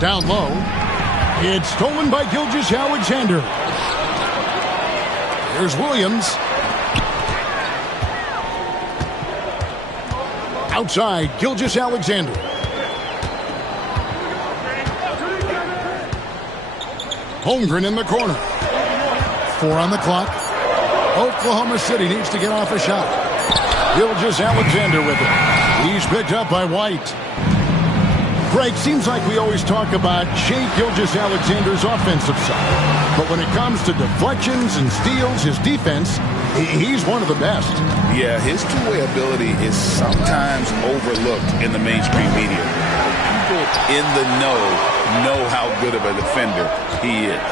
Down low. It's stolen by Gilgeous-Alexander. Here's Williams. Outside, Gilgeous-Alexander. Holmgren in the corner. 4 on the clock. Oklahoma City needs to get off a shot. Gilgeous-Alexander with it. He's picked up by White. Greg, seems like we always talk about Shai Gilgeous-Alexander's offensive side. But when it comes to deflections and steals, his defense, he's one of the best. Yeah, his two-way ability is sometimes overlooked in the mainstream media. People in the know how good of a defender he is.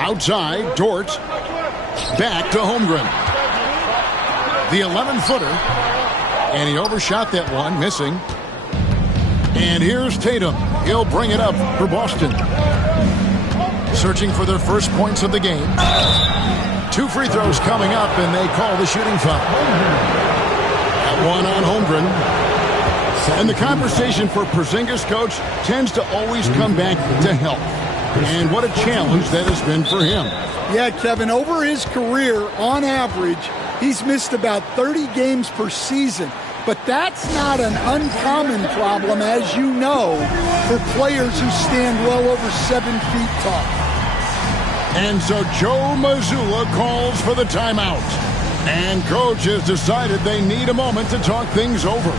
Outside, Dort. Back to Holmgren. The 11-footer. And he overshot that one, missing. And here's Tatum. He'll bring it up for Boston. Searching for their first points of the game. 2 free throws coming up, and they call the shooting foul. That one on Holmgren. And the conversation for Porzingis, coach, tends to always come back to health. And what a challenge that has been for him. Yeah, Kevin, over his career, on average, he's missed about 30 games per season. But that's not an uncommon problem, as you know, for players who stand well over 7 feet tall. And so Joe Mazzulla calls for the timeout. And coach has decided they need a moment to talk things over.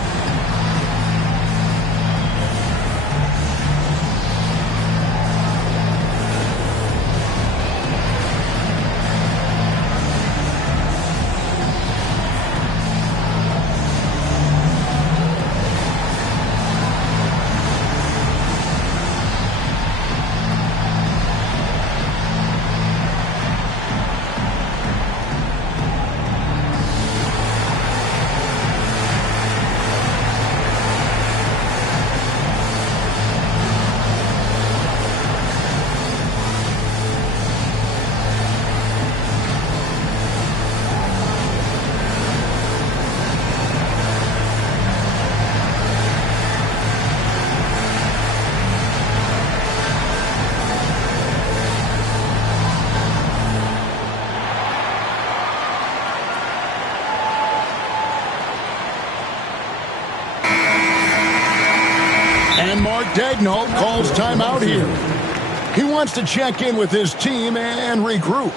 And Mark Daigneault calls timeout here. He wants to check in with his team and regroup.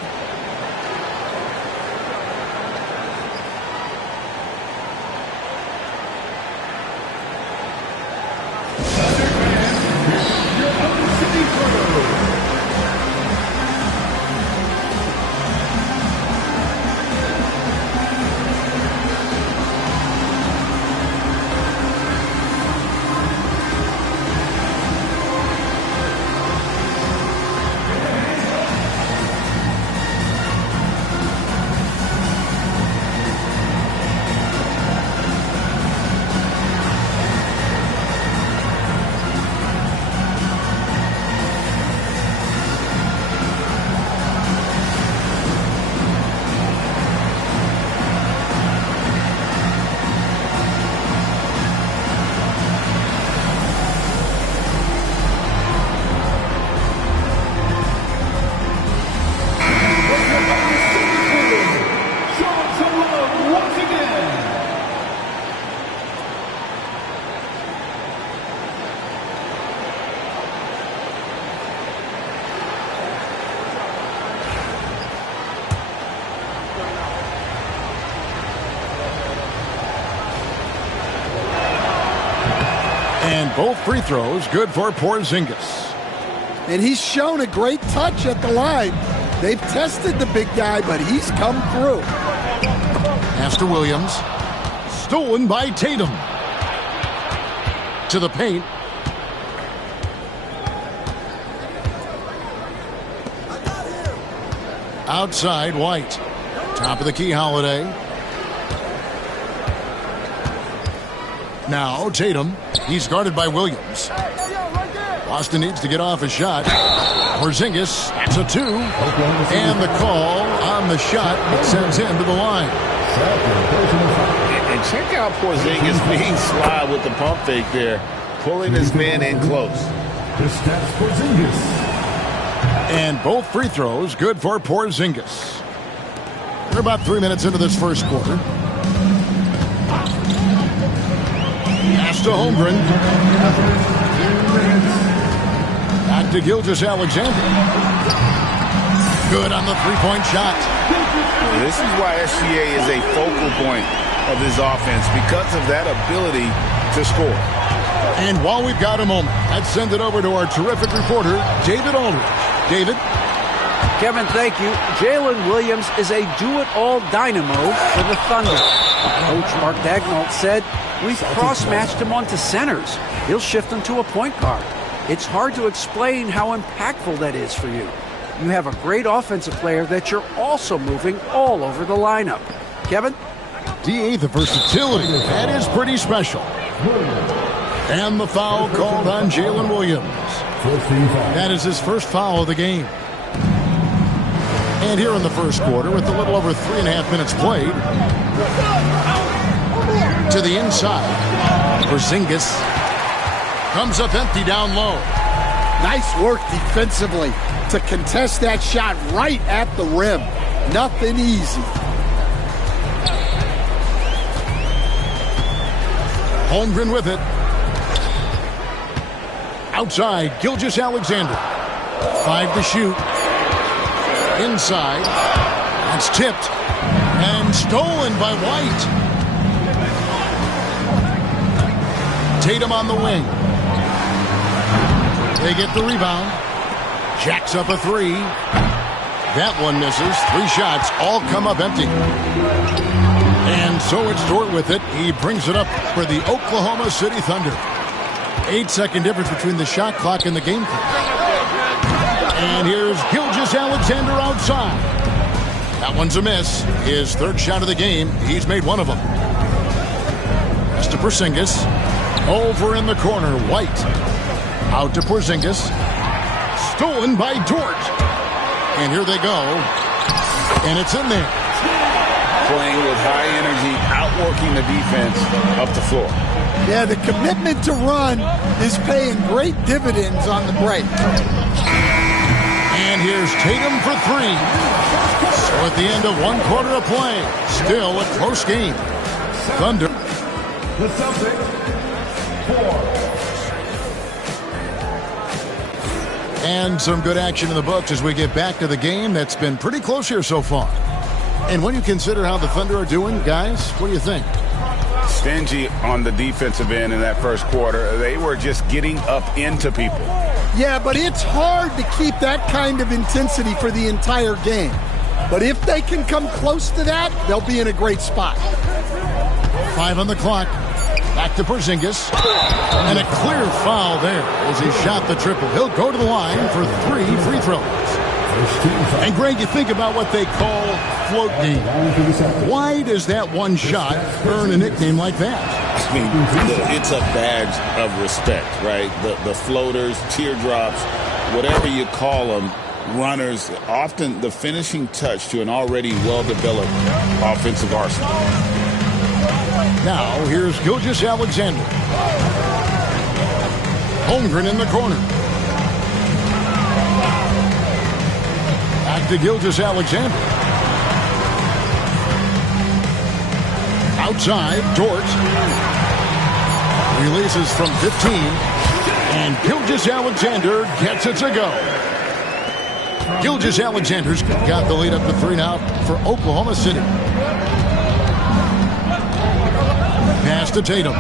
And both free throws good for Porzingis. And he's shown a great touch at the line. They've tested the big guy, but he's come through. Pass to Williams. Stolen by Tatum. To the paint. Outside, White. Top of the key, Holiday. Now, Tatum. He's guarded by Williams. Boston needs to get off a shot. Porzingis, that's a 2. And the call on the shot that sends him to the line. And check out Porzingis being sly with the pump fake there, pulling his man in close. And both free throws good for Porzingis. We're about 3 minutes into this first quarter. Pass to Holmgren. Back to Gilgeous-Alexander. Good on the three-point shot. This is why SGA is a focal point of this offense, because of that ability to score. And while we've got a moment, let's send it over to our terrific reporter, David Aldridge. David? Kevin, thank you. Jalen Williams is a do-it-all dynamo for the Thunder. Coach Mark Daigneault said, we've cross-matched him onto centers. He'll shift him to a point guard. It's hard to explain how impactful that is for you. You have a great offensive player that you're also moving all over the lineup. Kevin? DA, the versatility. That is pretty special. And the foul called on Jalen Williams. That is his first foul of the game. And here in the first quarter, with a little over 3.5 minutes played, to the inside, Porzingis comes up empty down low. Nice work defensively to contest that shot right at the rim. Nothing easy. Holmgren with it. Outside, Gilgeous-Alexander. 5 to shoot. Inside. That's tipped. And stolen by White. Tatum on the wing. They get the rebound. Jacks up a three. That one misses. 3 shots all come up empty. And so it's Dort with it. He brings it up for the Oklahoma City Thunder. 8-second difference between the shot clock and the game clock. And here's Gilgeous-Alexander outside. That one's a miss. His 3rd shot of the game. He's made one of them. That's to Porzingis. Over in the corner, White. Out to Porzingis. Stolen by Dort. And here they go. And it's in there. Playing with high energy, outworking the defense up the floor. Yeah, the commitment to run is paying great dividends on the break. And here's Tatum for 3. So at the end of 1 quarter of play, still a close game. Thunder. The Celtics, 4. And some good action in the books as we get back to the game that's been pretty close here so far. And when you consider how the Thunder are doing, guys, what do you think? Stingy on the defensive end in that first quarter. They were just getting up into people. Yeah, but it's hard to keep that kind of intensity for the entire game. But if they can come close to that, they'll be in a great spot. 5 on the clock. Back to Porzingis. And a clear foul there as he shot the triple. He'll go to the line for 3 free throws. And Greg, you think about what they call float game. Why does that one shot earn a nickname like that? I mean, it's a badge of respect, right? The floaters, teardrops, whatever you call them, runners, often the finishing touch to an already well-developed offensive arsenal. Now, here's Gilgeous-Alexander. Holmgren in the corner. Back to Gilgeous-Alexander. Outside, Dort. Releases from 15. And Gilgeous-Alexander gets it to go. Gilgeous-Alexander's got the lead up to 3 now for Oklahoma City. Pass to Tatum.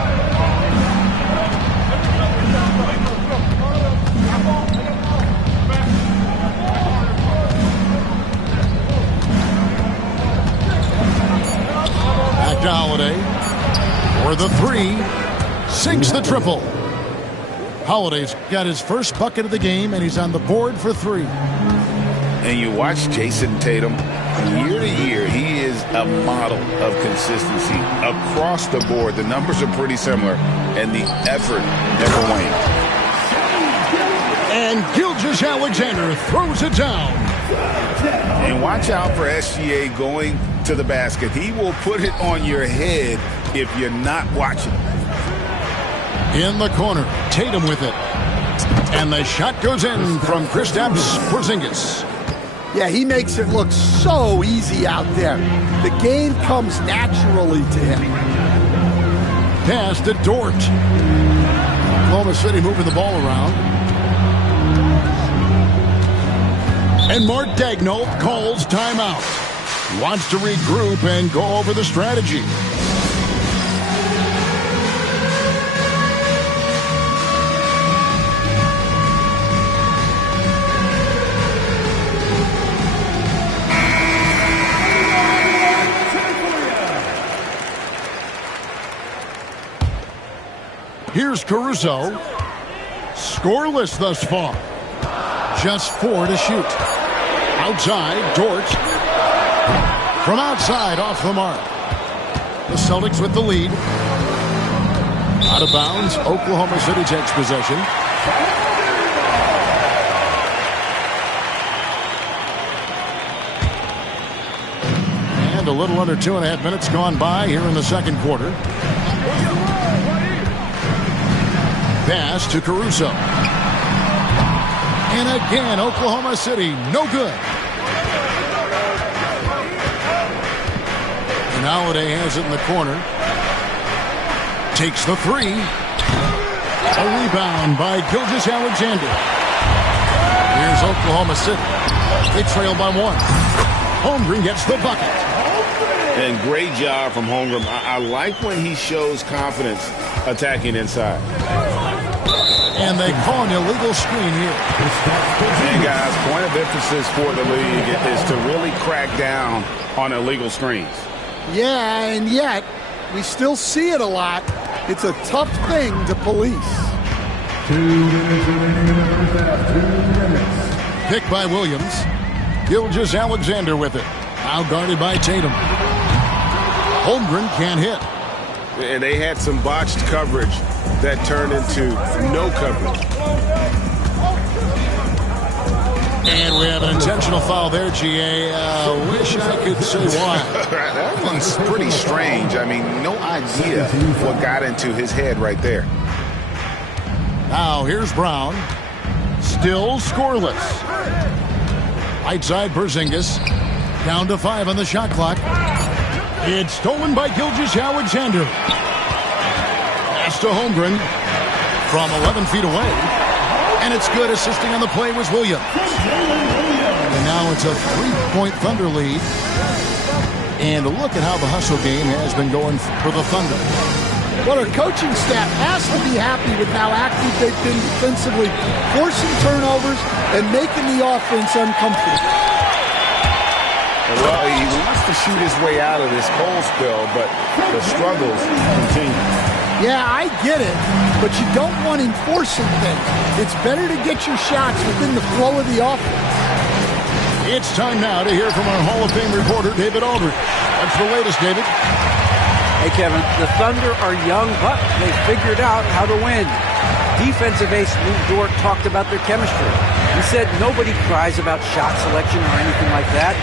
Back to Holiday. For the 3. Sinks the triple. Holiday's got his first bucket of the game, and he's on the board for 3. And you watch Jason Tatum, year to year, he is a model of consistency across the board. The numbers are pretty similar, and the effort never wanes. And Gilgeous-Alexander throws it down. And watch out for SGA going to the basket. He will put it on your head if you're not watching. In the corner, Tatum with it. And the shot goes in from Kristaps Porzingis. Yeah, he makes it look so easy out there. The game comes naturally to him. Pass to Dort. Oklahoma City moving the ball around. And Mark Daigneault calls timeout. Wants to regroup and go over the strategy. Here's Caruso. Scoreless thus far. Just 4 to shoot. Outside, Dort. From outside, off the mark. The Celtics with the lead. Out of bounds, Oklahoma City takes possession. And a little under 2.5 minutes gone by here in the second quarter. Pass to Caruso. And again, Oklahoma City, no good. And Holiday has it in the corner. Takes the 3. A rebound by Gilgeous-Alexander. Here's Oklahoma City. They trail by 1. Holmgren gets the bucket. And great job from Holmgren. I like when he shows confidence attacking inside. And they call an illegal screen here. And guys, point of emphasis for the league is to really crack down on illegal screens. Yeah, and yet we still see it a lot. It's a tough thing to police. 2 minutes remaining in the first half. 2 minutes. Pick by Williams. Gilgeous-Alexander with it. Now guarded by Tatum. Holmgren can't hit. And they had some botched coverage that turned into no coverage. And we have an intentional foul there, GA. Wish I could say why. That one's pretty strange. I mean, no idea what got into his head right there. Now here's Brown. Still scoreless. Right side Porzingis. Down to 5 on the shot clock. It's stolen by Gilgeous-Alexander. Pass to Holmgren from 11 feet away. And it's good. Assisting on the play was Williams. And now it's a 3-point Thunder lead. And look at how the hustle game has been going for the Thunder. Well, our coaching staff has to be happy with how active they've been defensively, forcing turnovers and making the offense uncomfortable. Well, he wants to shoot his way out of this cold spell, but the struggles continue. Yeah, I get it, but you don't want him forcing things. It's better to get your shots within the flow of the offense. It's time now to hear from our Hall of Fame reporter, David Aldridge. What's the latest, David? Hey, Kevin, the Thunder are young, but they figured out how to win. Defensive ace Lou Dort talked about their chemistry. He said nobody cries about shot selection or anything like that.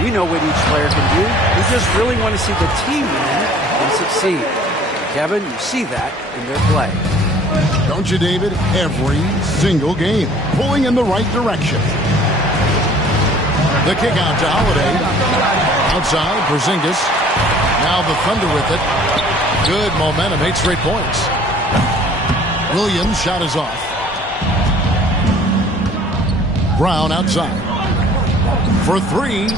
We know what each player can do. We just really want to see the team win and succeed. Kevin, you see that in their play. Don't you, David? Every single game. Pulling in the right direction. The kick out to Holiday. Outside, Porzingis. Now the Thunder with it. Good momentum, 8 straight points. Williams' shot is off. Brown outside. For 3.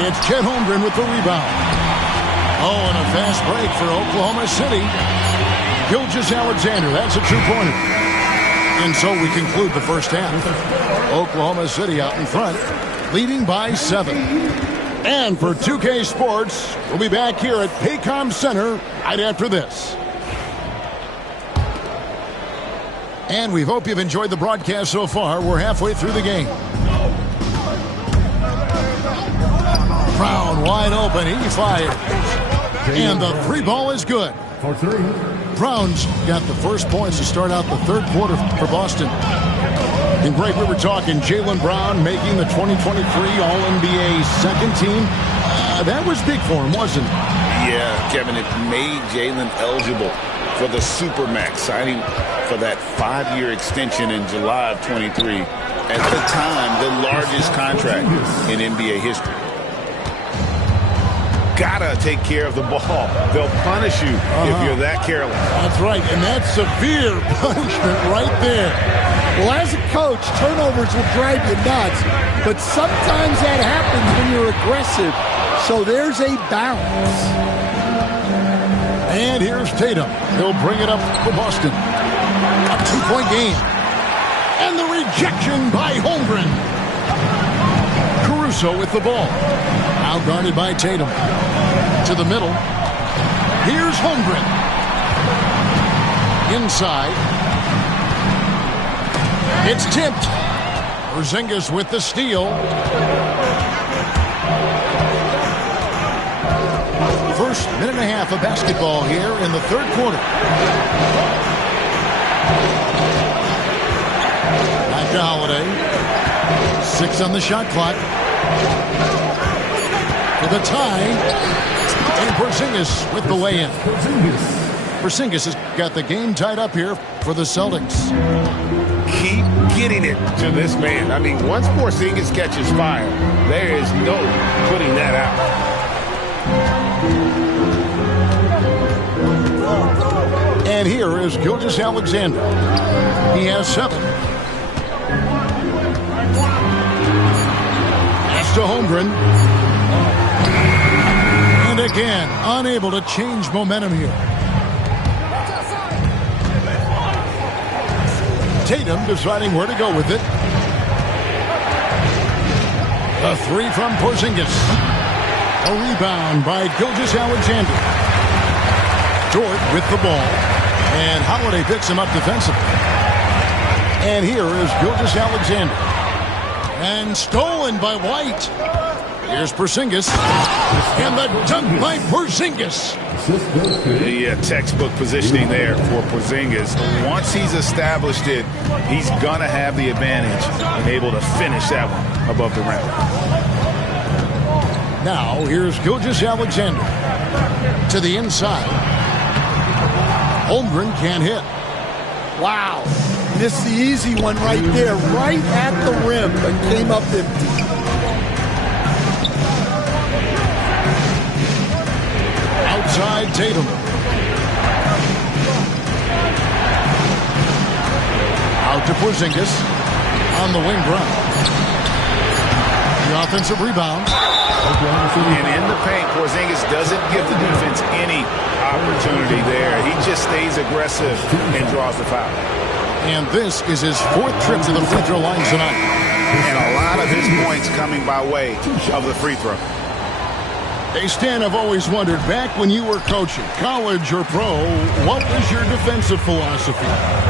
It's Chet Holmgren with the rebound. Oh, and a fast break for Oklahoma City. Gilgeous-Alexander, that's a 2-pointer. And so we conclude the first half. Oklahoma City out in front, leading by 7. And for 2K Sports, we'll be back here at Paycom Center right after this. And we hope you've enjoyed the broadcast so far. We're halfway through the game. Brown wide open. He fires. And the 3 ball is good. Brown's got the first points to start out the third quarter for Boston. And Greg, we were talking Jaylen Brown making the 2023 All-NBA second team. That was big for him, wasn't it? Yeah, Kevin, it made Jalen eligible for the Supermax, signing for that 5-year extension in July of 23. At the time, the largest contract in NBA history. Gotta take care of the ball. They'll punish you if you're that careless. That's right, and that's severe punishment right there. Well, as a coach, turnovers will drive you nuts, but sometimes that happens when you're aggressive. So there's a balance. And here's Tatum. He'll bring it up for Boston. A 2-point game. And the rejection by Holmgren. Caruso with the ball. Now guarded by Tatum. To the middle. Here's Holmgren. Inside. It's tipped. Porzingis with the steal. First minute and a half of basketball here in the third quarter. Back to Holiday. 6 on the shot clock. For the tie. And Porzingis with the lay-in. Porzingis has got the game tied up here for the Celtics. Keep getting it to this man. I mean, once Porzingis catches fire, there is no putting that out. And here is Gilgeous-Alexander. He has 7. Pass to Holmgren. And again, unable to change momentum here. Tatum deciding where to go with it. A 3 from Porzingis. A rebound by Gilgeous-Alexander. Dort with the ball. And Holiday picks him up defensively. And here is Gilgeous-Alexander. And stolen by White. Here's Porzingis. And the dunk by Porzingis. The textbook positioning there for Porzingis. Once he's established it, he's going to have the advantage and able to finish that one above the rim. Now, here's Gilgeous-Alexander. To the inside. Holmgren can't hit. Wow. Missed the easy one right there, right at the rim, but came up empty. Outside Tatum. Out to Porzingis. On the wing run. The offensive rebound. And in the paint, Porzingis doesn't give the defense any opportunity there. He just stays aggressive and draws the foul. And this is his 4th trip to the free throw line tonight. And a lot of his points coming by way of the free throw. Hey, Stan, I've always wondered, back when you were coaching, college or pro, what was your defensive philosophy?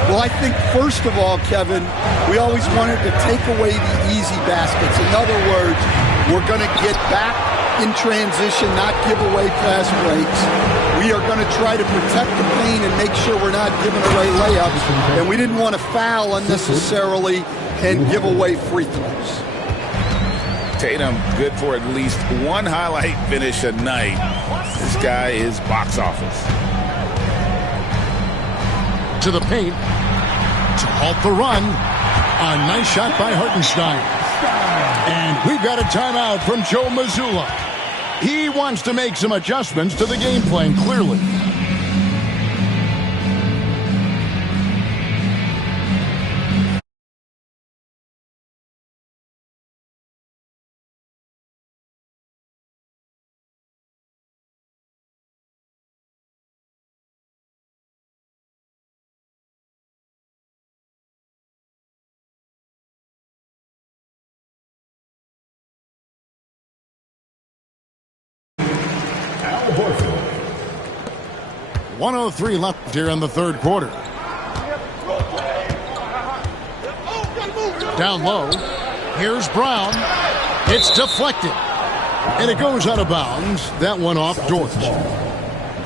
Well, I think, first of all, Kevin, we always wanted to take away the easy baskets. In other words, we're going to get back in transition, not give away fast breaks. We are going to try to protect the paint and make sure we're not giving away layups. And we didn't want to foul unnecessarily and give away free throws. Tatum, good for at least one highlight finish a night. This guy is box office. To the paint. To halt the run. A nice shot by Hartenstein. And we've got a timeout from Joe Mazzulla. He wants to make some adjustments to the game plan, clearly. Al Horford. 1:03 left here in the third quarter. Down low. Here's Brown. It's deflected. And it goes out of bounds. That one off Dort.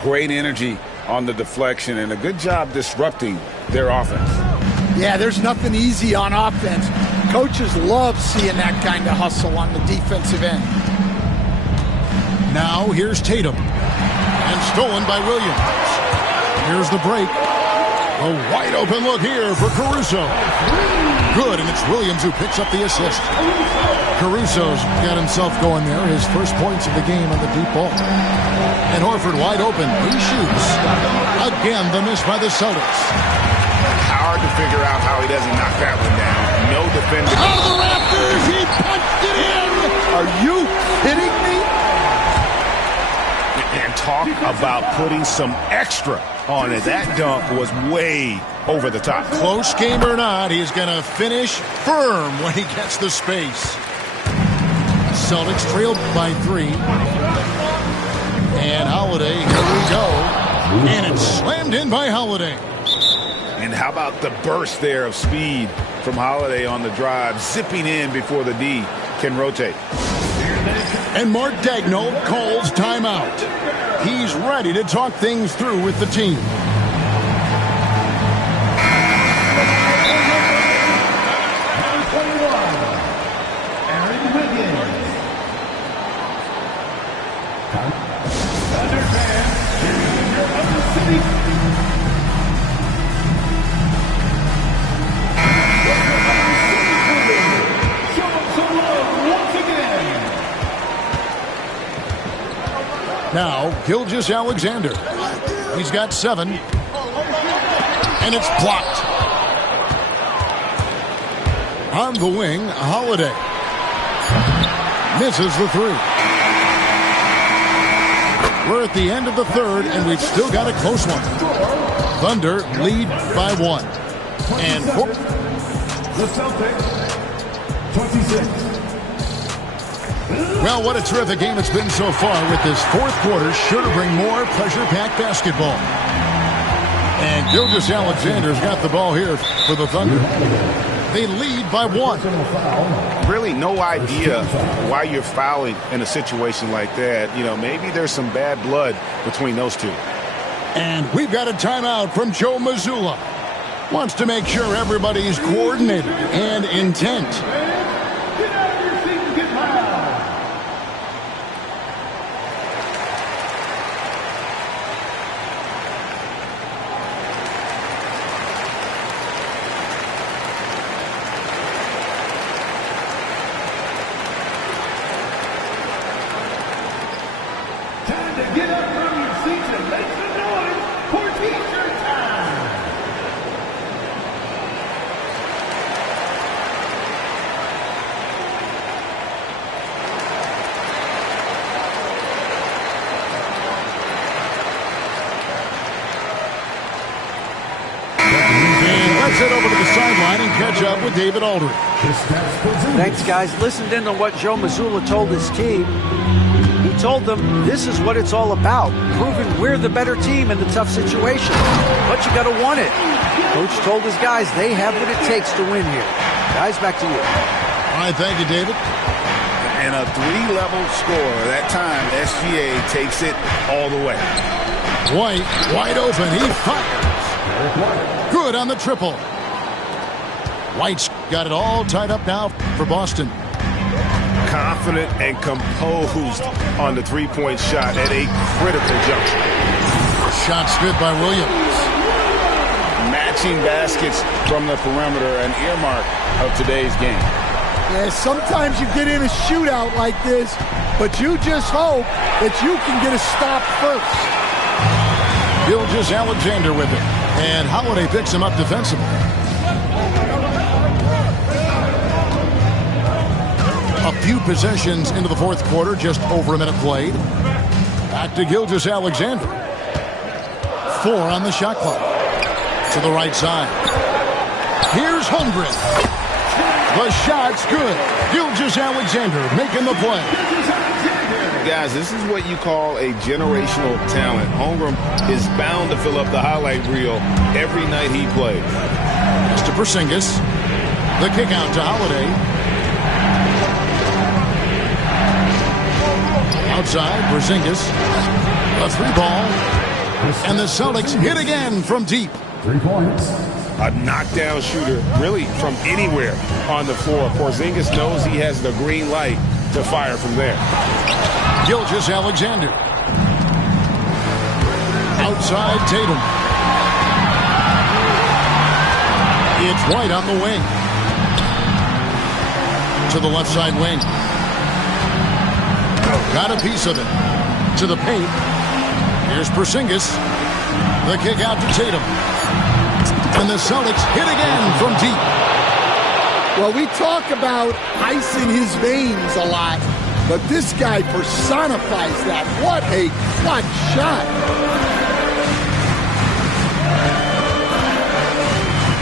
Great energy on the deflection and a good job disrupting their offense. Yeah, there's nothing easy on offense. Coaches love seeing that kind of hustle on the defensive end. Now here's Tatum. And stolen by Williams. Here's the break. A wide open look here for Caruso. Good, and it's Williams who picks up the assist. Caruso's got himself going there. His first points of the game on the deep ball. And Horford wide open. He shoots. Again, the miss by the Celtics. Hard to figure out how he doesn't knock that one down. No defender. Out of the rafters, he punched it in. Are you kidding me? And talk about putting some extra on it. That dunk was way over the top. Close game or not, he's going to finish firm when he gets the space. Celtics trailed by 3. And Holiday, here we go. And it's slammed in by Holiday. And how about the burst there of speed from Holiday on the drive, zipping in before the D can rotate. And Mark Daigneault calls timeout. He's ready to talk things through with the team. Now, Gilgeous-Alexander. He's got 7. And it's blocked. On the wing, Holiday. Misses the 3. We're at the end of the third, and we've still got a close one. Thunder lead by 1. And the Celtics, 26. Well, what a terrific game it's been so far with this fourth quarter. Sure to bring more pressure-packed basketball. And Gilgeous-Alexander's got the ball here for the Thunder. They lead by 1. Really no idea why you're fouling in a situation like that. You know, maybe there's some bad blood between those two. And we've got a timeout from Joe Mazzulla. Wants to make sure everybody's coordinated and intent. Get up from your seats and make some noise for T-shirt time. And let's head over to the sideline and catch up with David Aldridge. Thanks, guys. Listened in to what Joe Mazzulla told his team. He told them this is what it's all about, proving we're the better team in the tough situation. But you got to want it. Coach told his guys they have what it takes to win here. Guys, back to you. All right, thank you, David. And a 3-level score. That time, SGA takes it all the way. White, wide open. He fires. Good on the triple. White's got it all tied up now for Boston. Confident and composed on the three-point shot at a critical juncture. Shots good by Williams. Matching baskets from the perimeter, an earmark of today's game. Yeah, sometimes you get in a shootout like this, but you just hope that you can get a stop first. Gilgeous-Alexander with it. And Holiday picks him up defensively. A few possessions into the fourth quarter, just over a minute played. Back to Gilgeous-Alexander. 4 on the shot clock. To the right side. Here's Holmgren. The shot's good. Gilgeous-Alexander making the play. Guys, this is what you call a generational talent. Holmgren is bound to fill up the highlight reel every night he plays. To Porzingis. The kick out to Holiday. Outside, Porzingis. A 3-ball. And the Celtics hit again from deep. 3 points. A knockdown shooter, really from anywhere on the floor. Porzingis knows he has the green light to fire from there. Gilgeous-Alexander. Outside Tatum. It's White on the wing. To the left side wing. Got a piece of it. To the paint. Here's Porzingis. The kick out to Tatum. And the Celtics hit again from deep. Well, we talk about ice in his veins a lot, but this guy personifies that. What a clutch shot.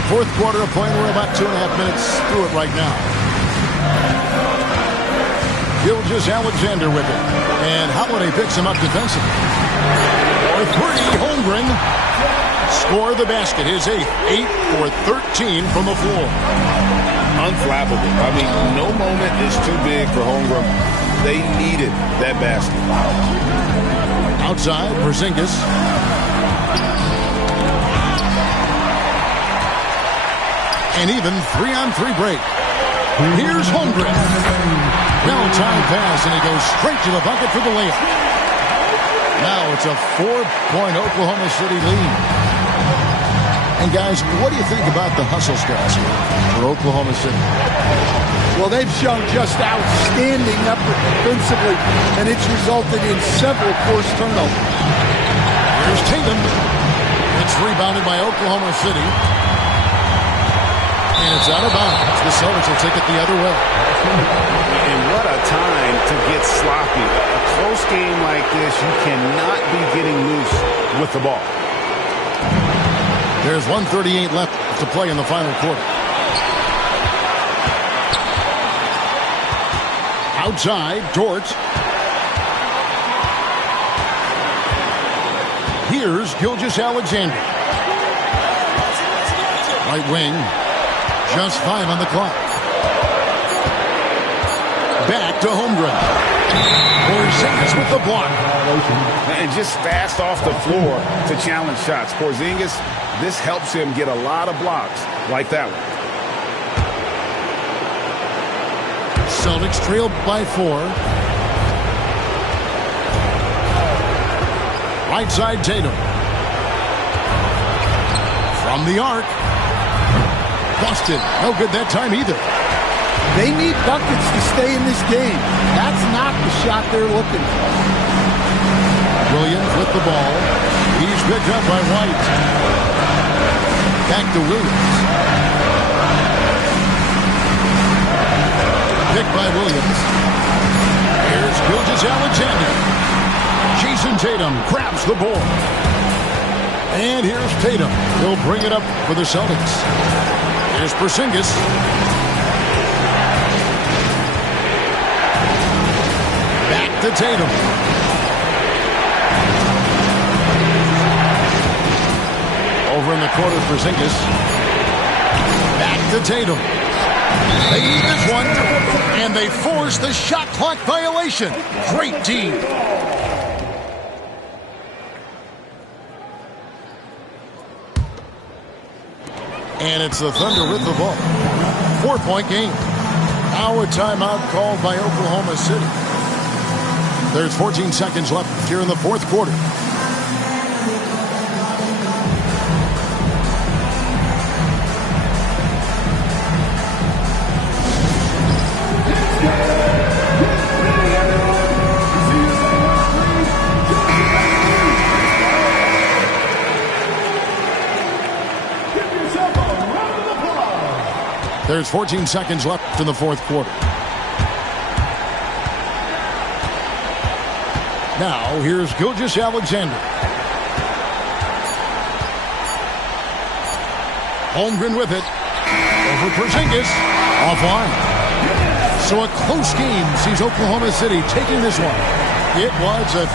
Fourth quarter of play. We're about 2.5 minutes through it right now. Gilgeous-Alexander with it. And Holiday picks him up defensively. For three, Holmgren. Score the basket. His 8th. 8 for 13 from the floor. Unflappable. I mean, no moment is too big for Holmgren. They needed that basket. Outside, Porzingis. And even 3-on-3 break. Here's Holmgren. Well-timed pass, and he goes straight to the bucket for the layup. Now it's a 4-point Oklahoma City lead. And guys, what do you think about the hustle stats here for Oklahoma City? Well, they've shown just outstanding effort defensively, and it's resulted in several forced turnovers. Here's Tatum. It's rebounded by Oklahoma City. And it's out of bounds. The Celtics will take it the other way. And what a time to get sloppy. A close game like this, you cannot be getting loose with the ball. There's 1:38 left to play in the final quarter. Outside, Dort. Here's Gilgeous-Alexander. Right wing. Just 5 on the clock. Back to Holmgren. Porzingis with the block. And just fast off the floor to challenge shots. Porzingis, this helps him get a lot of blocks like that one. Celtics trailed by 4. Right side Tatum. From the arc. Busted. No good that time either. They need buckets to stay in this game. That's not the shot they're looking for. Williams with the ball. He's picked up by White. Back to Williams. Picked by Williams. Here's Gilgeous-Alexander. Jason Tatum grabs the ball. And here's Tatum. He'll bring it up for the Celtics. Here's Porzingis. Back to Tatum. Over in the corner, Porzingis. Back to Tatum. They need this one, and they force the shot clock violation. Great team. And it's the Thunder with the ball. 4-point game. Now a timeout called by Oklahoma City. There's 14 seconds left here in the fourth quarter. There's 14 seconds left in the fourth quarter. Now, here's Gilgeous-Alexander. Holmgren with it. Over Porzingis. Offline. So a close game sees Oklahoma City taking this one. It was a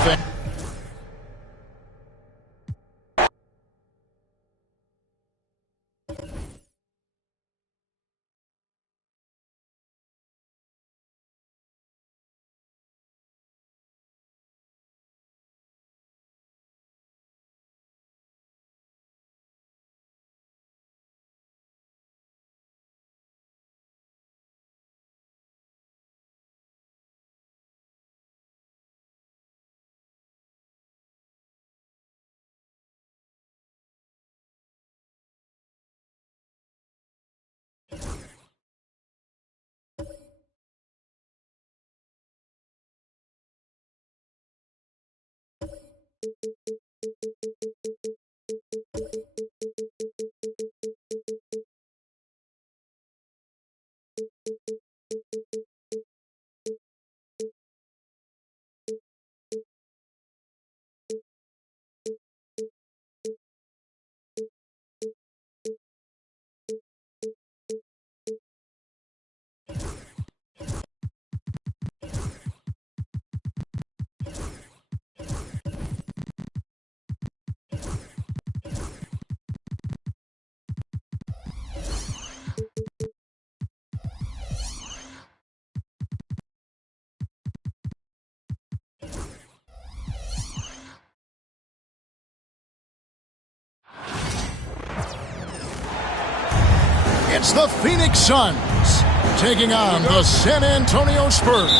It's the Phoenix Suns taking on the San Antonio Spurs.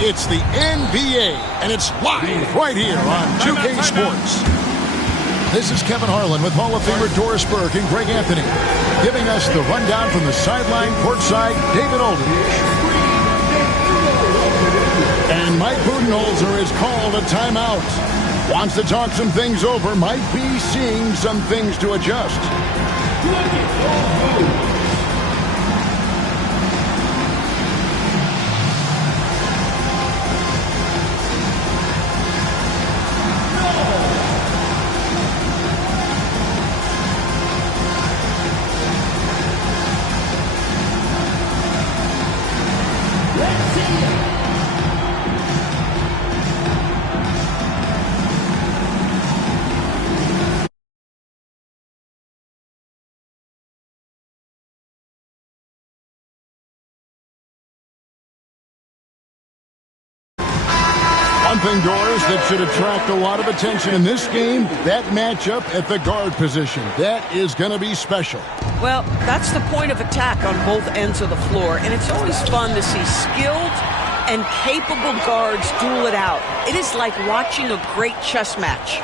It's the NBA, and it's live right here on 2K Sports. This is Kevin Harlan with Hall of Famer Doris Burke and Greg Anthony, giving us the rundown from the sideline courtside, David Aldridge. And Mike Budenholzer has called a timeout. Wants to talk some things over, might be seeing some things to adjust. One thing, Doris, that should attract a lot of attention in this game, that matchup at the guard position. That is going to be special. Well, that's the point of attack on both ends of the floor, and it's always fun to see skilled and capable guards duel it out. It is like watching a great chess match.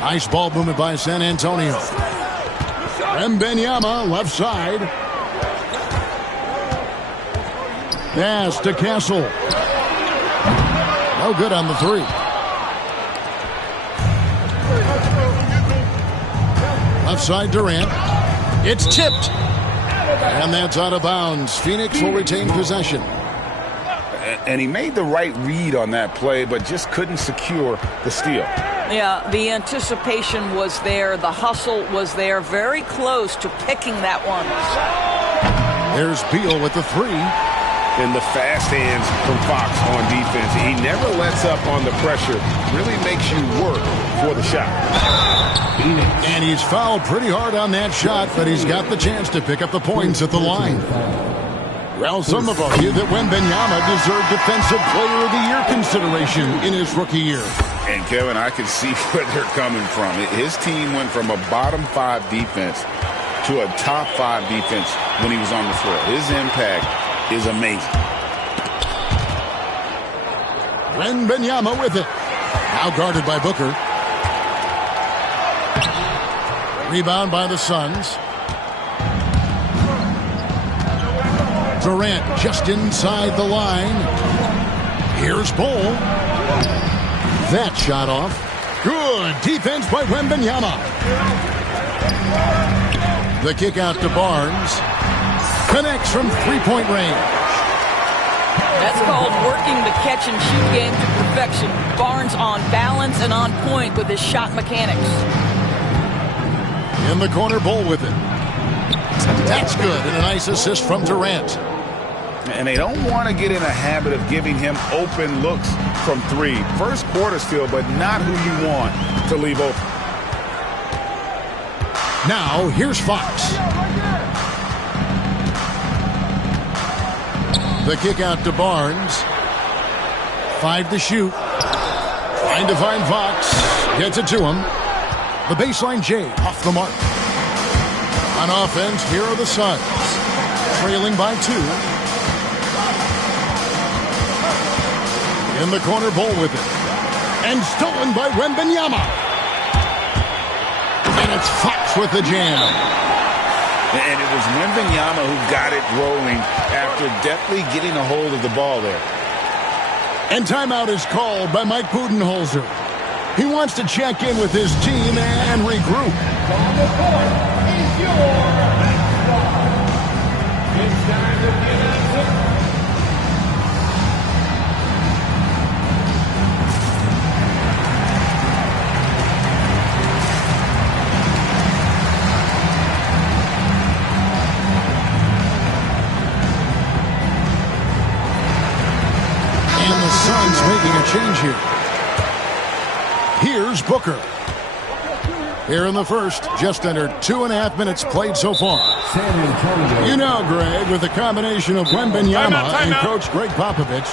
Nice ball movement by San Antonio. Wembanyama, left side. Pass to Castle. No good on the three. Left side Durant. It's tipped. And that's out of bounds. Phoenix will retain possession. And he made the right read on that play, but just couldn't secure the steal. Yeah, the anticipation was there. The hustle was there. Very close to picking that one. There's Beal with the three. And the fast hands from Fox on defense. He never lets up on the pressure. Really makes you work for the shot. And he's fouled pretty hard on that shot, but he's got the chance to pick up the points at the line. Well, some have argued that Wembanyama deserved Defensive Player of the Year consideration in his rookie year. And, Kevin, I can see where they're coming from. His team went from a bottom 5 defense to a top 5 defense when he was on the floor. His impact is amazing. Wembanyama with it. Now guarded by Booker. Rebound by the Suns. Durant just inside the line. Here's Bull. That shot off. Good defense by Wembanyama. The kick out to Barnes. Connects from three-point range. That's called working the catch-and-shoot game to perfection. Barnes on balance and on point with his shot mechanics. In the corner, Bull with it. That's good, and a nice assist from Durant. And they don't want to get in a habit of giving him open looks from three. First quarter still, but not who you want to leave open. Now, here's Fox. The kick out to Barnes. 5 to shoot. Trying to find Fox. Gets it to him. The baseline J off the mark. On offense, here are the Suns. Trailing by 2. In the corner, Bull with it. And stolen by Wembanyama. And it's Fox with the jam. And it was Wembanyama who got it rolling after deftly getting a hold of the ball there. And timeout is called by Mike Budenholzer. He wants to check in with his team and regroup. On the court is your match. It's time to get out. And the Suns making a change here. Here's Booker. Here in the first, just under 2.5 minutes played so far. You know, Greg, with the combination of Wembanyama and Coach Greg Popovich,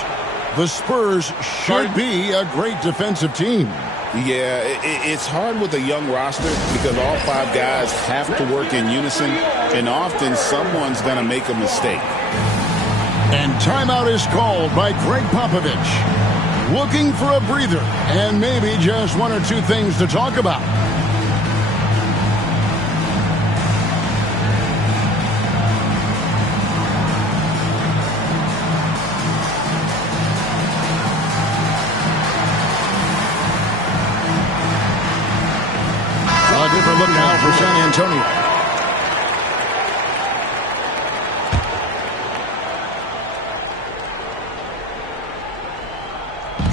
the Spurs should be a great defensive team. Yeah, it's hard with a young roster because all 5 guys have to work in unison, and often someone's going to make a mistake. And timeout is called by Greg Popovich. Looking for a breather and maybe just 1 or 2 things to talk about. A different look now for San Antonio.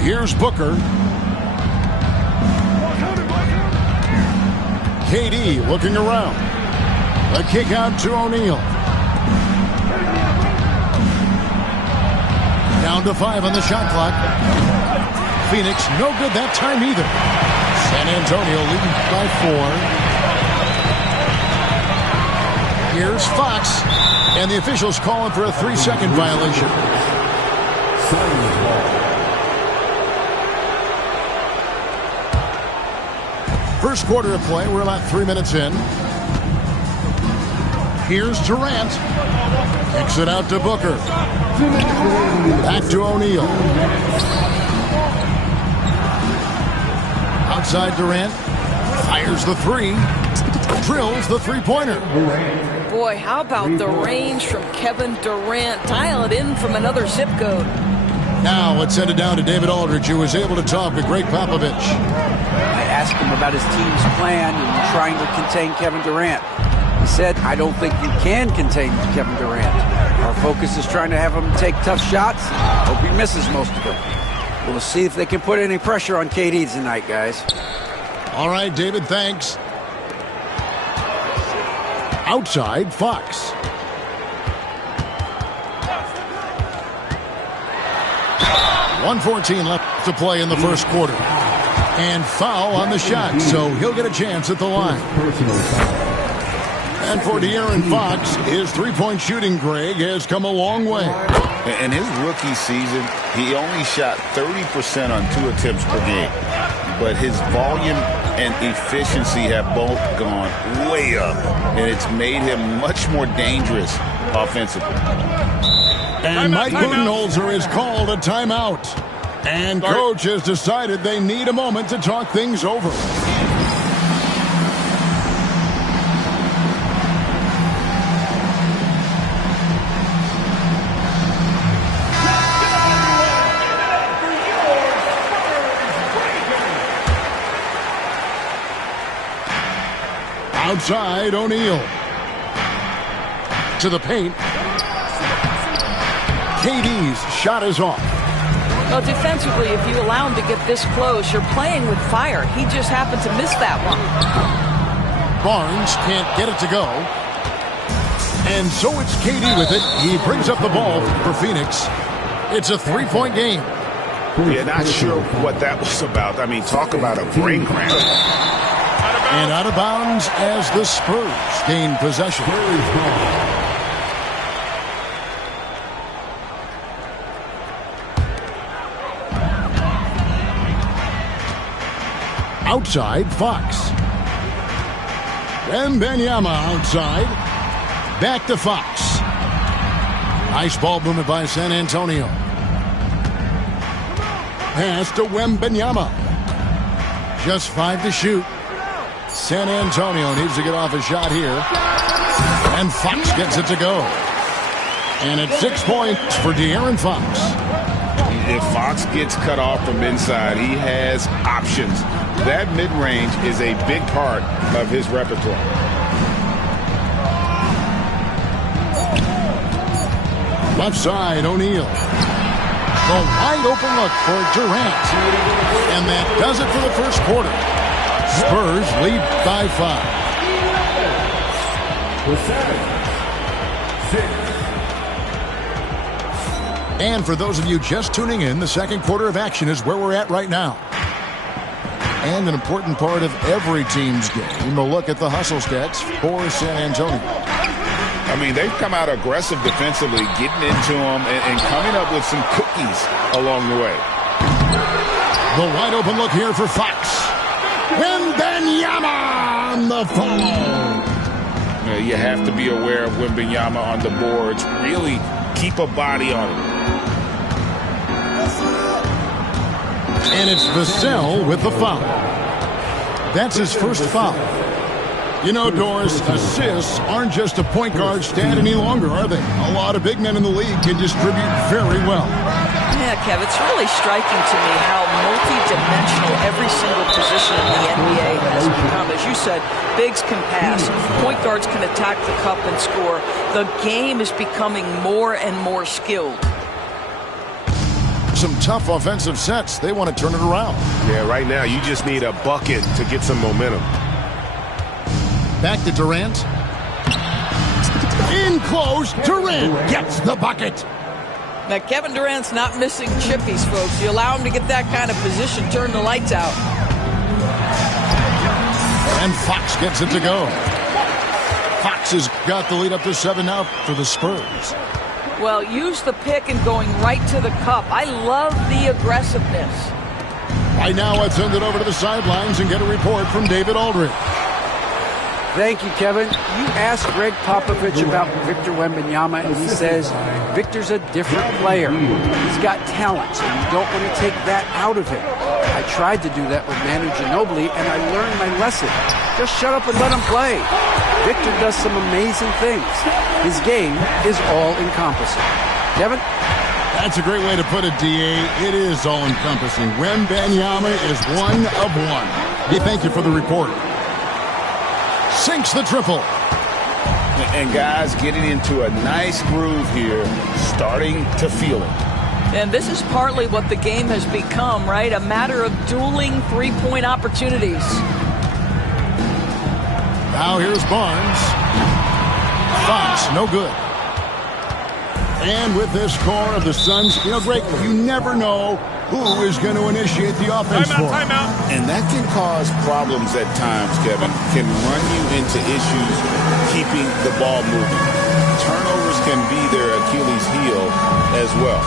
Here's Booker. KD looking around. A kick out to O'Neal. Down to 5 on the shot clock. Phoenix no good that time either. San Antonio leading by 4. Here's Fox. And the officials calling for a 3-second violation. First quarter of play, we're about 3 minutes in. Here's Durant. Kicks it out to Booker. Back to O'Neal. Outside Durant. Fires the 3. Drills the 3-pointer. Boy, how about the range from Kevin Durant? Dial it in from another zip code. Now let's send it down to David Aldridge, who was able to talk to Greg Popovich. I asked him about his team's plan in trying to contain Kevin Durant. He said, I don't think you can contain Kevin Durant. Our focus is trying to have him take tough shots. Hope he misses most of them. We'll see if they can put any pressure on KD tonight, guys. All right, David, thanks. Outside, Fox. .114 left to play in the first quarter. And foul on the shot, so he'll get a chance at the line. And for De'Aaron Fox, his 3-point shooting, Greg, has come a long way. In his rookie season, he only shot 30% on 2 attempts per game. But his volume and efficiency have both gone way up, and it's made him much more dangerous offensively. And Mike Budenholzer has called a timeout. And Coach has decided they need a moment to talk things over. Outside, O'Neal. To the paint. KD's shot is off. Well, defensively, if you allow him to get this close, you're playing with fire. He just happened to miss that one. Barnes can't get it to go. And so it's KD with it. He brings up the ball for Phoenix. It's a 3-point game. Yeah, not sure what that was about. I mean, talk about a brain cramp. And out of bounds as the Spurs gain possession. Outside, Fox. Wembanyama outside. Back to Fox. Nice ball movement by San Antonio. Pass to Wembanyama. Just 5 to shoot. San Antonio needs to get off a shot here. And Fox gets it to go. And it's 6 points for De'Aaron Fox. If Fox gets cut off from inside, he has options. That mid-range is a big part of his repertoire. Left side, O'Neal. The wide open look for Durant. And that does it for the first quarter. Spurs lead by 5. And for those of you just tuning in, the second quarter of action is where we're at right now. And an important part of every team's game, a look at the hustle stats for San Antonio. I mean, they've come out aggressive defensively, getting into them and coming up with some cookies along the way. The wide open look here for Fox. Wembanyama on the fall. You have to be aware of Wembanyama on the boards. Really keep a body on him. And it's Vassell with the foul. That's his first foul. You know, Doris, assists aren't just a point guard stat any longer, are they? A lot of big men in the league can distribute very well. Yeah, Kev, it's really striking to me how multi-dimensional every single position in the NBA has become. As you said, bigs can pass, point guards can attack the cup and score. The game is becoming more and more skilled. Some tough offensive sets. They want to turn it around. Yeah, right now you just need a bucket to get some momentum. Back to Durant. In close, Durant gets the bucket. Now, Kevin Durant's not missing chippies, folks. You allow him to get that kind of position, turn the lights out. And Fox gets it to go. Fox has got the lead up to 7 now for the Spurs. Well, use the pick and going right to the cup. I love the aggressiveness. Right now, let's send it over to the sidelines and get a report from David Aldridge. Thank you, Kevin. You asked Greg Popovich about Victor Wembanyama, and he says Victor's a different player. He's got talent, and you don't want to take that out of him. I tried to do that with Manu Ginobili, and I learned my lesson. Just shut up and let him play. Victor does some amazing things. His game is all-encompassing. Kevin? That's a great way to put it, D.A. It is all-encompassing. Wembanyama is one of one. Hey, thank you for the report. Sinks the triple. And guys getting into a nice groove here, starting to feel it. And this is partly what the game has become, right? A matter of dueling three-point opportunities. Now here's Barnes. Fox, no good. And with this score of the Suns, you know, Greg, you never know who is going to initiate the offense for. Timeout. And that can cause problems at times, Kevin. Can run you into issues keeping the ball moving. Turnovers can be their Achilles heel as well.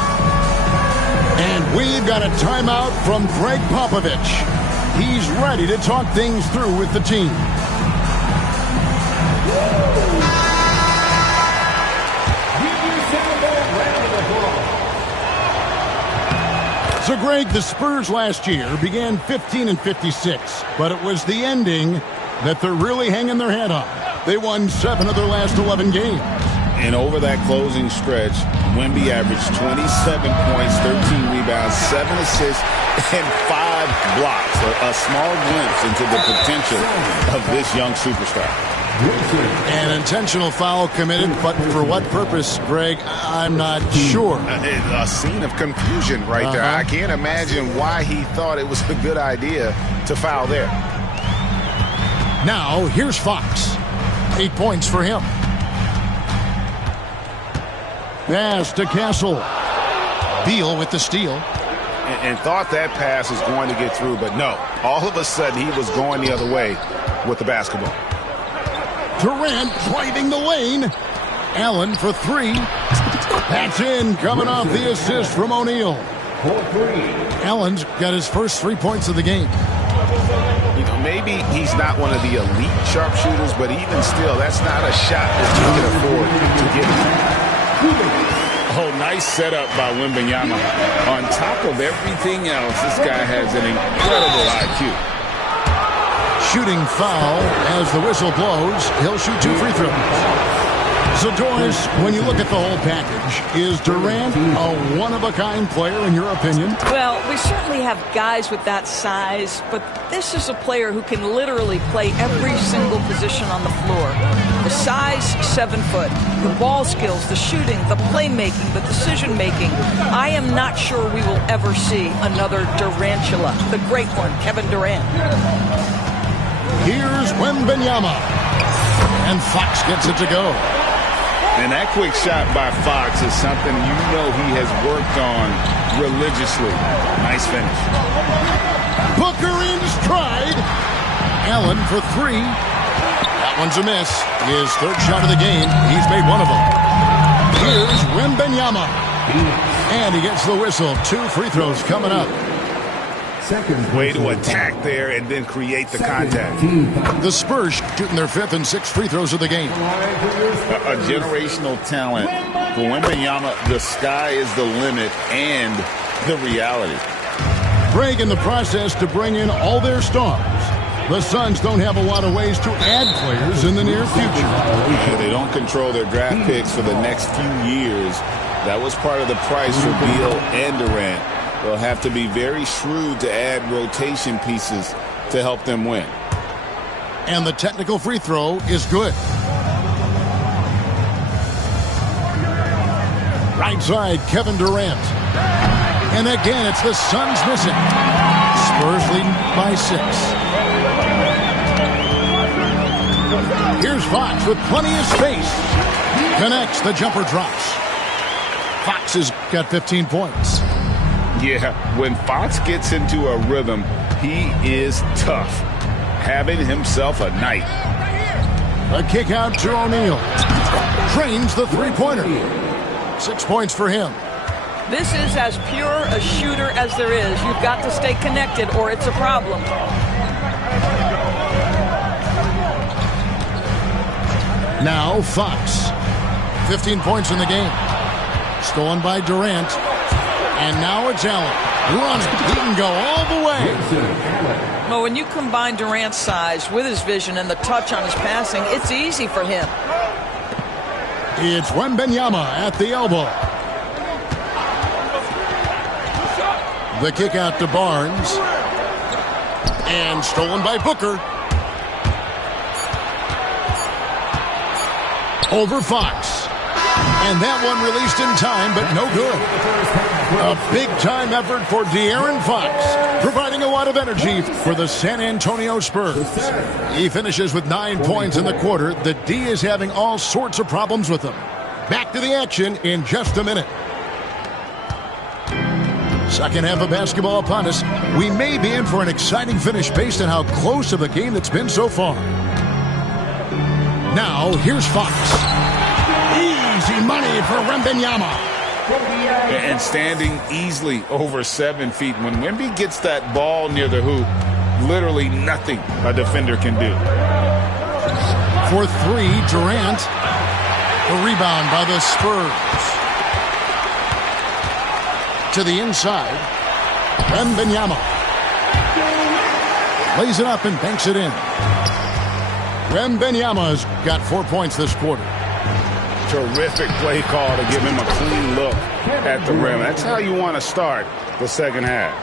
And we've got a timeout from Greg Popovich. He's ready to talk things through with the team. So, Greg, the Spurs last year began 15-56, but it was the ending that they're really hanging their head on. They won 7 of their last 11 games. And over that closing stretch, Wemby averaged 27 points, 13 rebounds, 7 assists, and 5 blocks. A small glimpse into the potential of this young superstar. An intentional foul committed, but for what purpose, Greg, I'm not sure. A scene of confusion right there. I can't imagine why he thought it was a good idea to foul there. Now, here's Fox. 8 points for him. Pass to Castle. Beal with the steal. And thought that pass was going to get through, but no. All of a sudden, he was going the other way with the basketball. Durant driving the lane. Allen for 3. That's in, coming off the assist from O'Neal. Allen's got his first 3 points of the game. You know, maybe he's not one of the elite sharpshooters, but even still, that's not a shot that you can afford to give him. Oh, nice setup by Wembanyama. On top of everything else, this guy has an incredible IQ. Shooting foul as the whistle blows. He'll shoot 2 free throws. So, Doris, when you look at the whole package, is Durant a one-of-a-kind player in your opinion? Well, we certainly have guys with that size, but this is a player who can literally play every single position on the floor. The size, 7 foot. The ball skills, the shooting, the playmaking, the decision-making. I am not sure we will ever see another Durantula, the great one, Kevin Durant. Here's Wembanyama. And Fox gets it to go. And that quick shot by Fox is something you know he has worked on religiously. Nice finish. Booker in stride. Allen for 3. That one's a miss. His third shot of the game. He's made one of them. Here's Wembanyama. And he gets the whistle. 2 free throws coming up. Way to attack there and then create the contact. The Spurs shooting their 5th and 6th free throws of the game. A generational talent. For Wembanyama, the sky is the limit and the reality. Greg in the process to bring in all their stars. The Suns don't have a lot of ways to add players in the near future. Yeah, they don't control their draft picks for the next few years. That was part of the price for Beal and Durant. They'll have to be very shrewd to add rotation pieces to help them win. And the technical free throw is good. Right side, Kevin Durant. And again, it's the Suns missing. Spurs leading by 6. Here's Fox with plenty of space. Connects, the jumper drops. Fox has got 15 points. Yeah, when Fox gets into a rhythm, he is tough. Having himself a night. A kick out to O'Neal. Trains the three-pointer. 6 points for him. This is as pure a shooter as there is. You've got to stay connected or it's a problem. Now Fox. 15 points in the game. Stolen by Durant. And now it's Allen. Running. He can go all the way. Well, when you combine Durant's size with his vision and the touch on his passing, it's easy for him. It's Wembanyama at the elbow. The kick out to Barnes. And stolen by Booker. Over Fox. And that one released in time, but no good. A big-time effort for De'Aaron Fox, providing a lot of energy for the San Antonio Spurs. He finishes with 9 points in the quarter. The D is having all sorts of problems with him. Back to the action in just a minute. Second half of basketball upon us. We may be in for an exciting finish based on how close of a game it's been so far. Now, here's Fox. Easy money for Wembanyama. And standing easily over 7 feet. When Wemby gets that ball near the hoop, literally nothing a defender can do. For 3, Durant. The rebound by the Spurs. To the inside. Wembanyama. Lays it up and banks it in. Wembanyama's got 4 points this quarter. Terrific play call to give him a clean look at the rim. That's how you want to start the second half.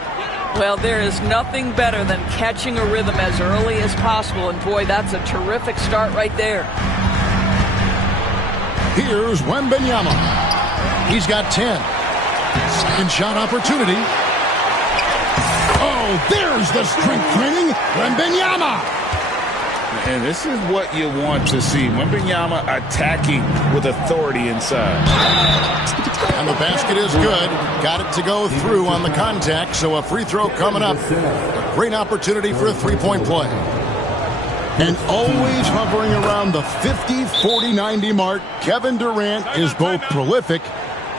Well, there is nothing better than catching a rhythm as early as possible. And, boy, that's a terrific start right there. Here's Wembanyama. He's got 10. Second shot opportunity. Oh, there's the strength training. Wembanyama. And this is what you want to see. Wembanyama attacking with authority inside. And the basket is good. Got it to go through on the contact, so a free throw coming up. A great opportunity for a three-point play. And always hovering around the 50, 40, 90 mark, Kevin Durant is both prolific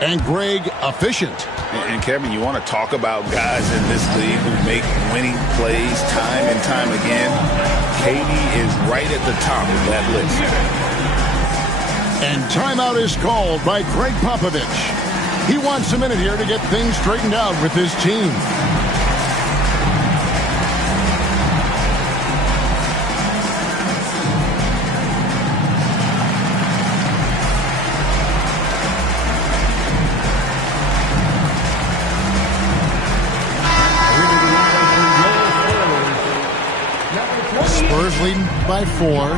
and Greg efficient. And Kevin, you want to talk about guys in this league who make winning plays time and time again. KD is right at the top of that list. And timeout is called by Greg Popovich. He wants a minute here to get things straightened out with his team. Spurs leading by 4.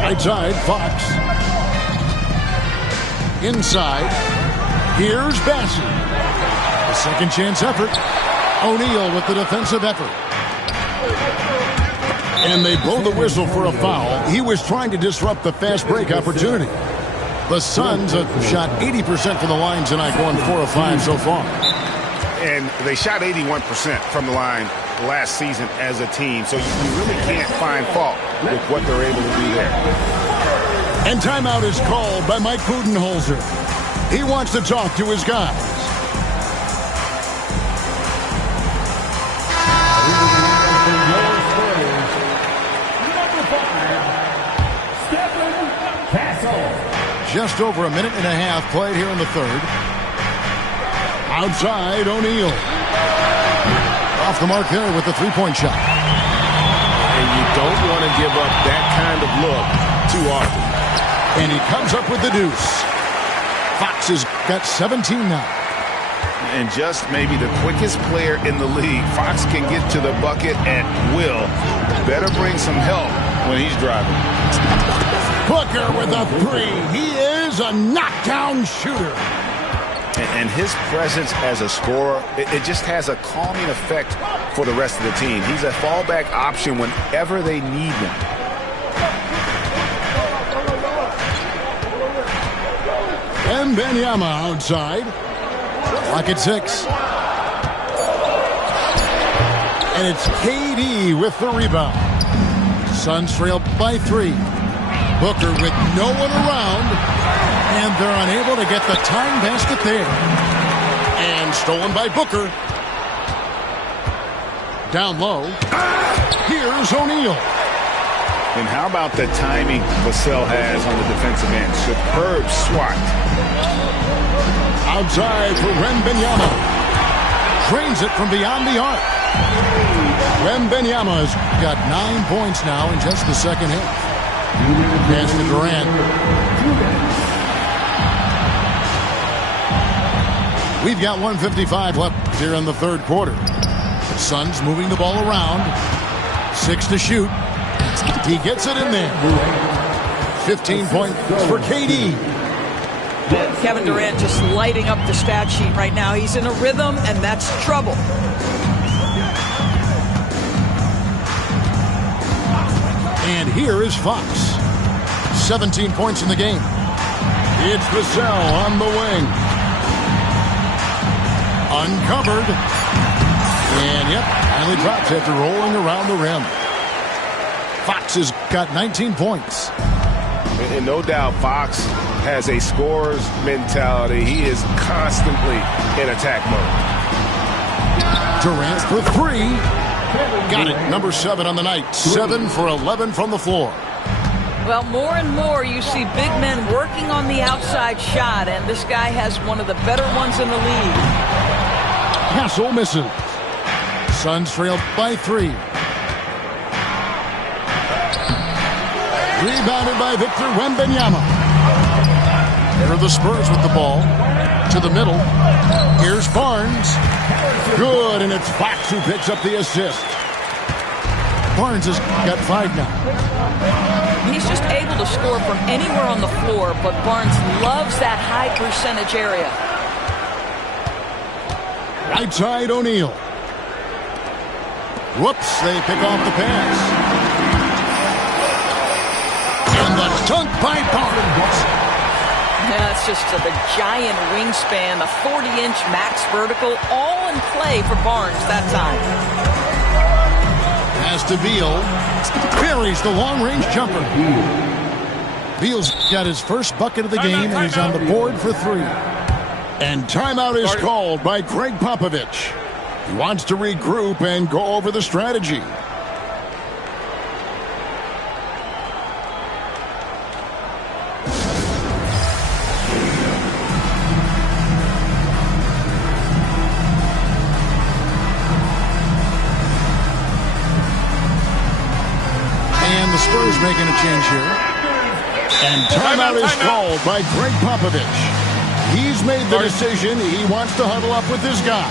Right side, Fox. Inside, here's Bassey. A second chance effort. O'Neal with the defensive effort. And they blow the whistle for a foul. He was trying to disrupt the fast break opportunity. The Suns have shot 80% from the line tonight, going 4 of 5 so far. And they shot 81% from the line last season as a team, so you really can't find fault with what they're able to do there. And timeout is called by Mike Budenholzer. He wants to talk to his guys. Just over a minute and a half played here in the third. Outside, O'Neal. Off the mark there with the three-point shot. And you don't want to give up that kind of look too often. And he comes up with the deuce. Fox has got 17 now. And just maybe the quickest player in the league. Fox can get to the bucket at will. Better bring some help when he's driving. Booker with a 3. He is a knockdown shooter. And his presence as a scorer, it just has a calming effect for the rest of the team. He's a fallback option whenever they need one. And Wembanyama outside. Clock at 6. And it's KD with the rebound. Suns trail by 3. Booker with no one around, and they're unable to get the tying basket there. And stolen by Booker. Down low. Here's O'Neal. And how about the timing Vassell has on the defensive end? Superb swat. Outside for Wembanyama. Drains it from beyond the arc. Wembanyama has got 9 points now in just the second half. Pass to Durant. We've got 1:55 left here in the third quarter. The Suns moving the ball around. 6 to shoot. He gets it in there. 15 points for KD. Kevin Durant just lighting up the stat sheet right now. He's in a rhythm, and that's trouble. And here is Fox. 17 points in the game. It's Vassell on the wing. Uncovered. And, yep, finally drops after rolling around the rim. Fox has got 19 points. And no doubt Fox has a scorer's mentality. He is constantly in attack mode. Durant for 3. Got it. Number 7 on the night. 7 for 11 from the floor. Well, more and more you see big men working on the outside shot, and this guy has one of the better ones in the league. Hassel misses. Suns trail by 3. Rebounded by Victor Wembanyama. There are the Spurs with the ball. To the middle. Here's Barnes. Good, and it's Fox who picks up the assist. Barnes has got 5 now. He's just able to score from anywhere on the floor, but Barnes loves that high percentage area. Right side, O'Neal. Whoops, they pick off the pass. And the dunk by Barnes. Yeah, it's just the giant wingspan, the 40-inch max vertical, all in play for Barnes that time. Pass to Beal. Buries the long-range jumper. Beal's got his first bucket of the game, and he's on the board for 3. And timeout is called by Greg Popovich. He wants to regroup and go over the strategy. And the Spurs making a change here. And timeout is called by Greg Popovich. He's made the decision. He wants to huddle up with his guys.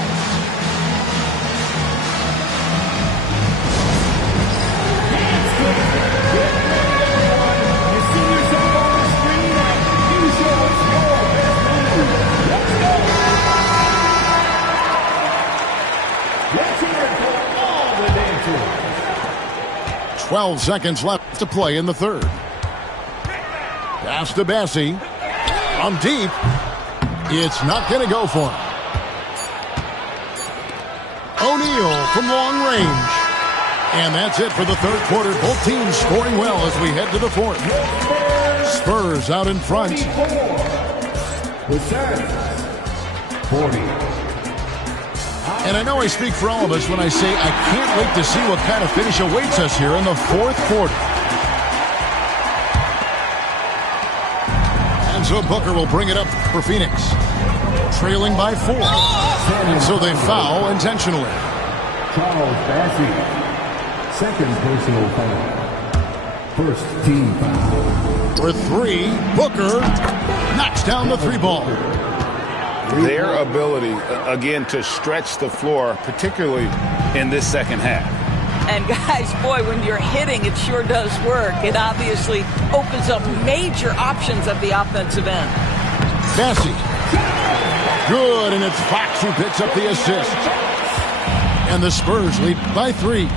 12 seconds left to play in the third. Pass to Bassey. On deep. It's not going to go for him. O'Neal from long range. And that's it for the third quarter. Both teams scoring well as we head to the fourth. Spurs out in front. 40. And I know I speak for all of us when I say I can't wait to see what kind of finish awaits us here in the fourth quarter. And so Booker will bring it up for Phoenix. Trailing by 4. And so they foul intentionally. Charles Bassey. Second personal foul. First team foul. For 3, Booker knocks down the 3 ball. Their ability, again, to stretch the floor, particularly in this second half. And guys, boy, when you're hitting, it sure does work. It obviously opens up major options at the offensive end. Bassey. Good, and it's Fox who picks up the assist. And the Spurs lead by 3.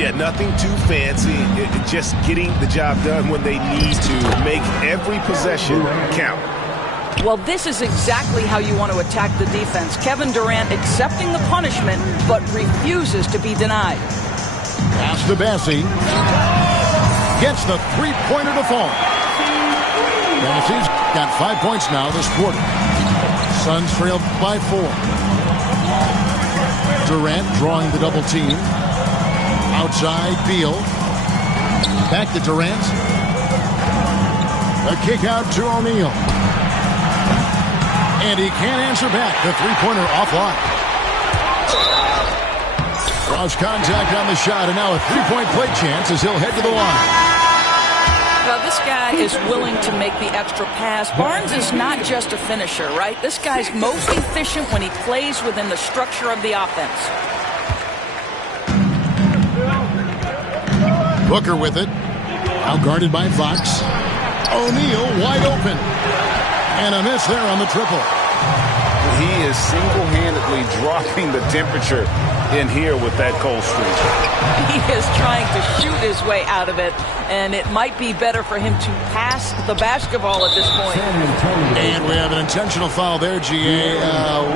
Yeah, nothing too fancy. Just getting the job done when they need to. Make every possession count. Well, this is exactly how you want to attack the defense. Kevin Durant accepting the punishment, but refuses to be denied. Pass to Bassey. Gets the three-pointer to fall. Bassey's got 5 points now this quarter. Suns trail by 4. Durant drawing the double team. Outside, Beal. Back to Durant. A kick out to O'Neal. And he can't answer back. The three-pointer offline. Draws contact on the shot, and now a three-point play chance as he'll head to the line. Well, this guy is willing to make the extra pass. Barnes is not just a finisher, right? This guy's most efficient when he plays within the structure of the offense. Booker with it. Now guarded by Fox. O'Neal wide open. And a miss there on the triple. He is single-handedly dropping the temperature in here with that cold streak. He is trying to shoot his way out of it, and it might be better for him to pass the basketball at this point. And we have an intentional foul there, GA.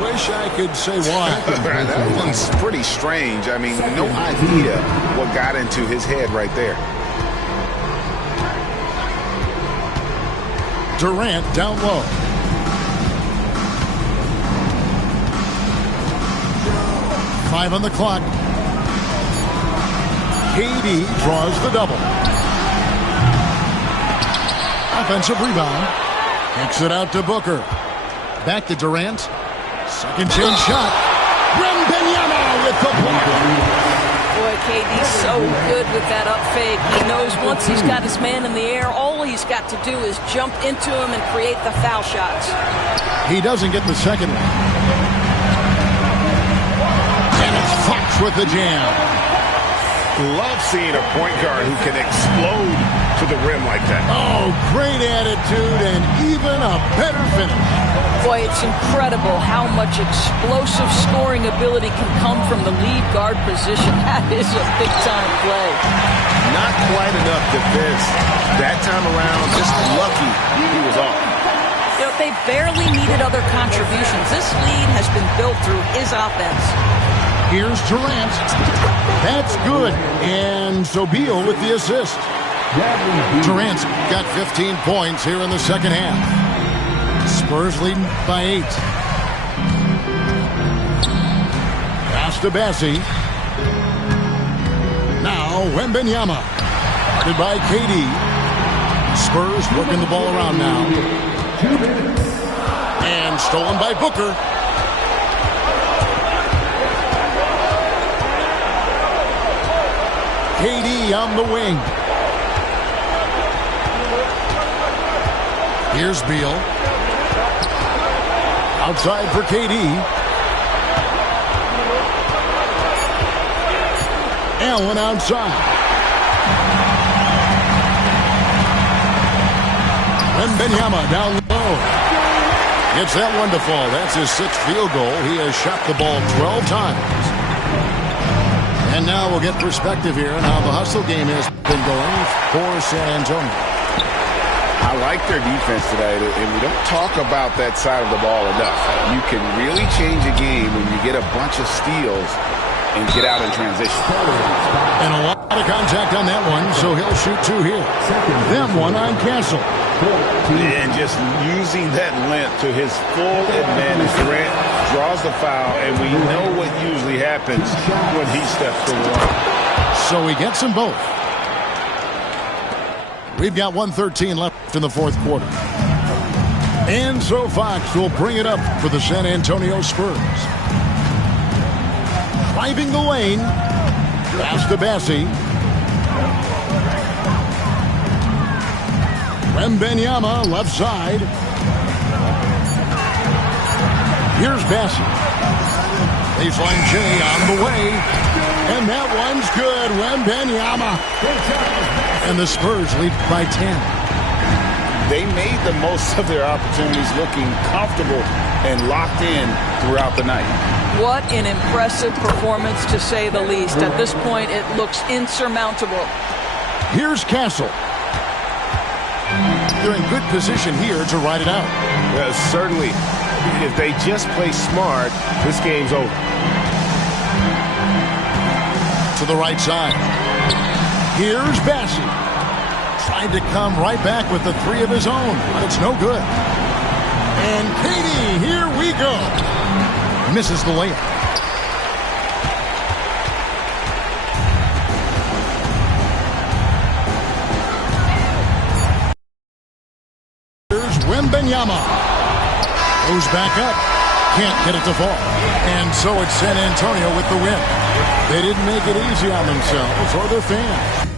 Wish I could say why. That one's pretty strange. I mean, no idea what got into his head right there. Durant down low. Five on the clock. KD draws the double. Offensive rebound. Kicks it out to Booker. Back to Durant. Second chance shot. Wembanyama with the block. Boy, KD's so good with that up fake. He knows once he's got his man in the air, all he's got to do is jump into him and create the foul shots. He doesn't get the second one. And it's Fox with the jam. Love seeing a point guard who can explode to the rim like that. Oh, great attitude and even a better finish. Boy, it's incredible how much explosive scoring ability can come from the lead guard position. That is a big-time play. Not quite enough defense that time around. Just lucky he was off. You know, they barely needed other contributions. This lead has been built through his offense. Here's Durant. That's good. And so Beal with the assist. Durant's got 15 points here in the second half. Spurs leading by 8. Pass to Bassey. Now Wembanyama. Guarded by KD. Spurs working the ball around now. And stolen by Booker. KD on the wing. Here's Beal. Outside for KD. Allen outside. Wembanyama down low. Gets that one to fall. That's his 6th field goal. He has shot the ball 12 times. And now we'll get perspective here on how the hustle game has been going for San Antonio. I like their defense today, and we don't talk about that side of the ball enough. You can really change a game when you get a bunch of steals and get out in transition. And a lot of contact on that one, so he'll shoot 2 here. Then one on Castle. And just using that length to his full advantage. Durant draws the foul, and we know what usually happens when he steps to the line. So he gets them both. We've got 1:13 left in the fourth quarter. And so Fox will bring it up for the San Antonio Spurs. Driving the lane. Pass to Bassi. Wembanyama left side. Here's Bassi. Baseline J on the way. And that one's good. Wembanyama. And the Spurs lead by 10. They made the most of their opportunities, looking comfortable and locked in throughout the night. What an impressive performance, to say the least. At this point, it looks insurmountable. Here's Castle. They're in good position here to ride it out. Certainly, if they just play smart, this game's over. To the right side. Here's Bassi. Tried to come right back with the 3 of his own, but it's no good. And Katie, here we go. Misses the layup. Here's Wembanyama. Goes back up. Can't get it to fall. And so it's San Antonio with the win. They didn't make it easy on themselves or their fans.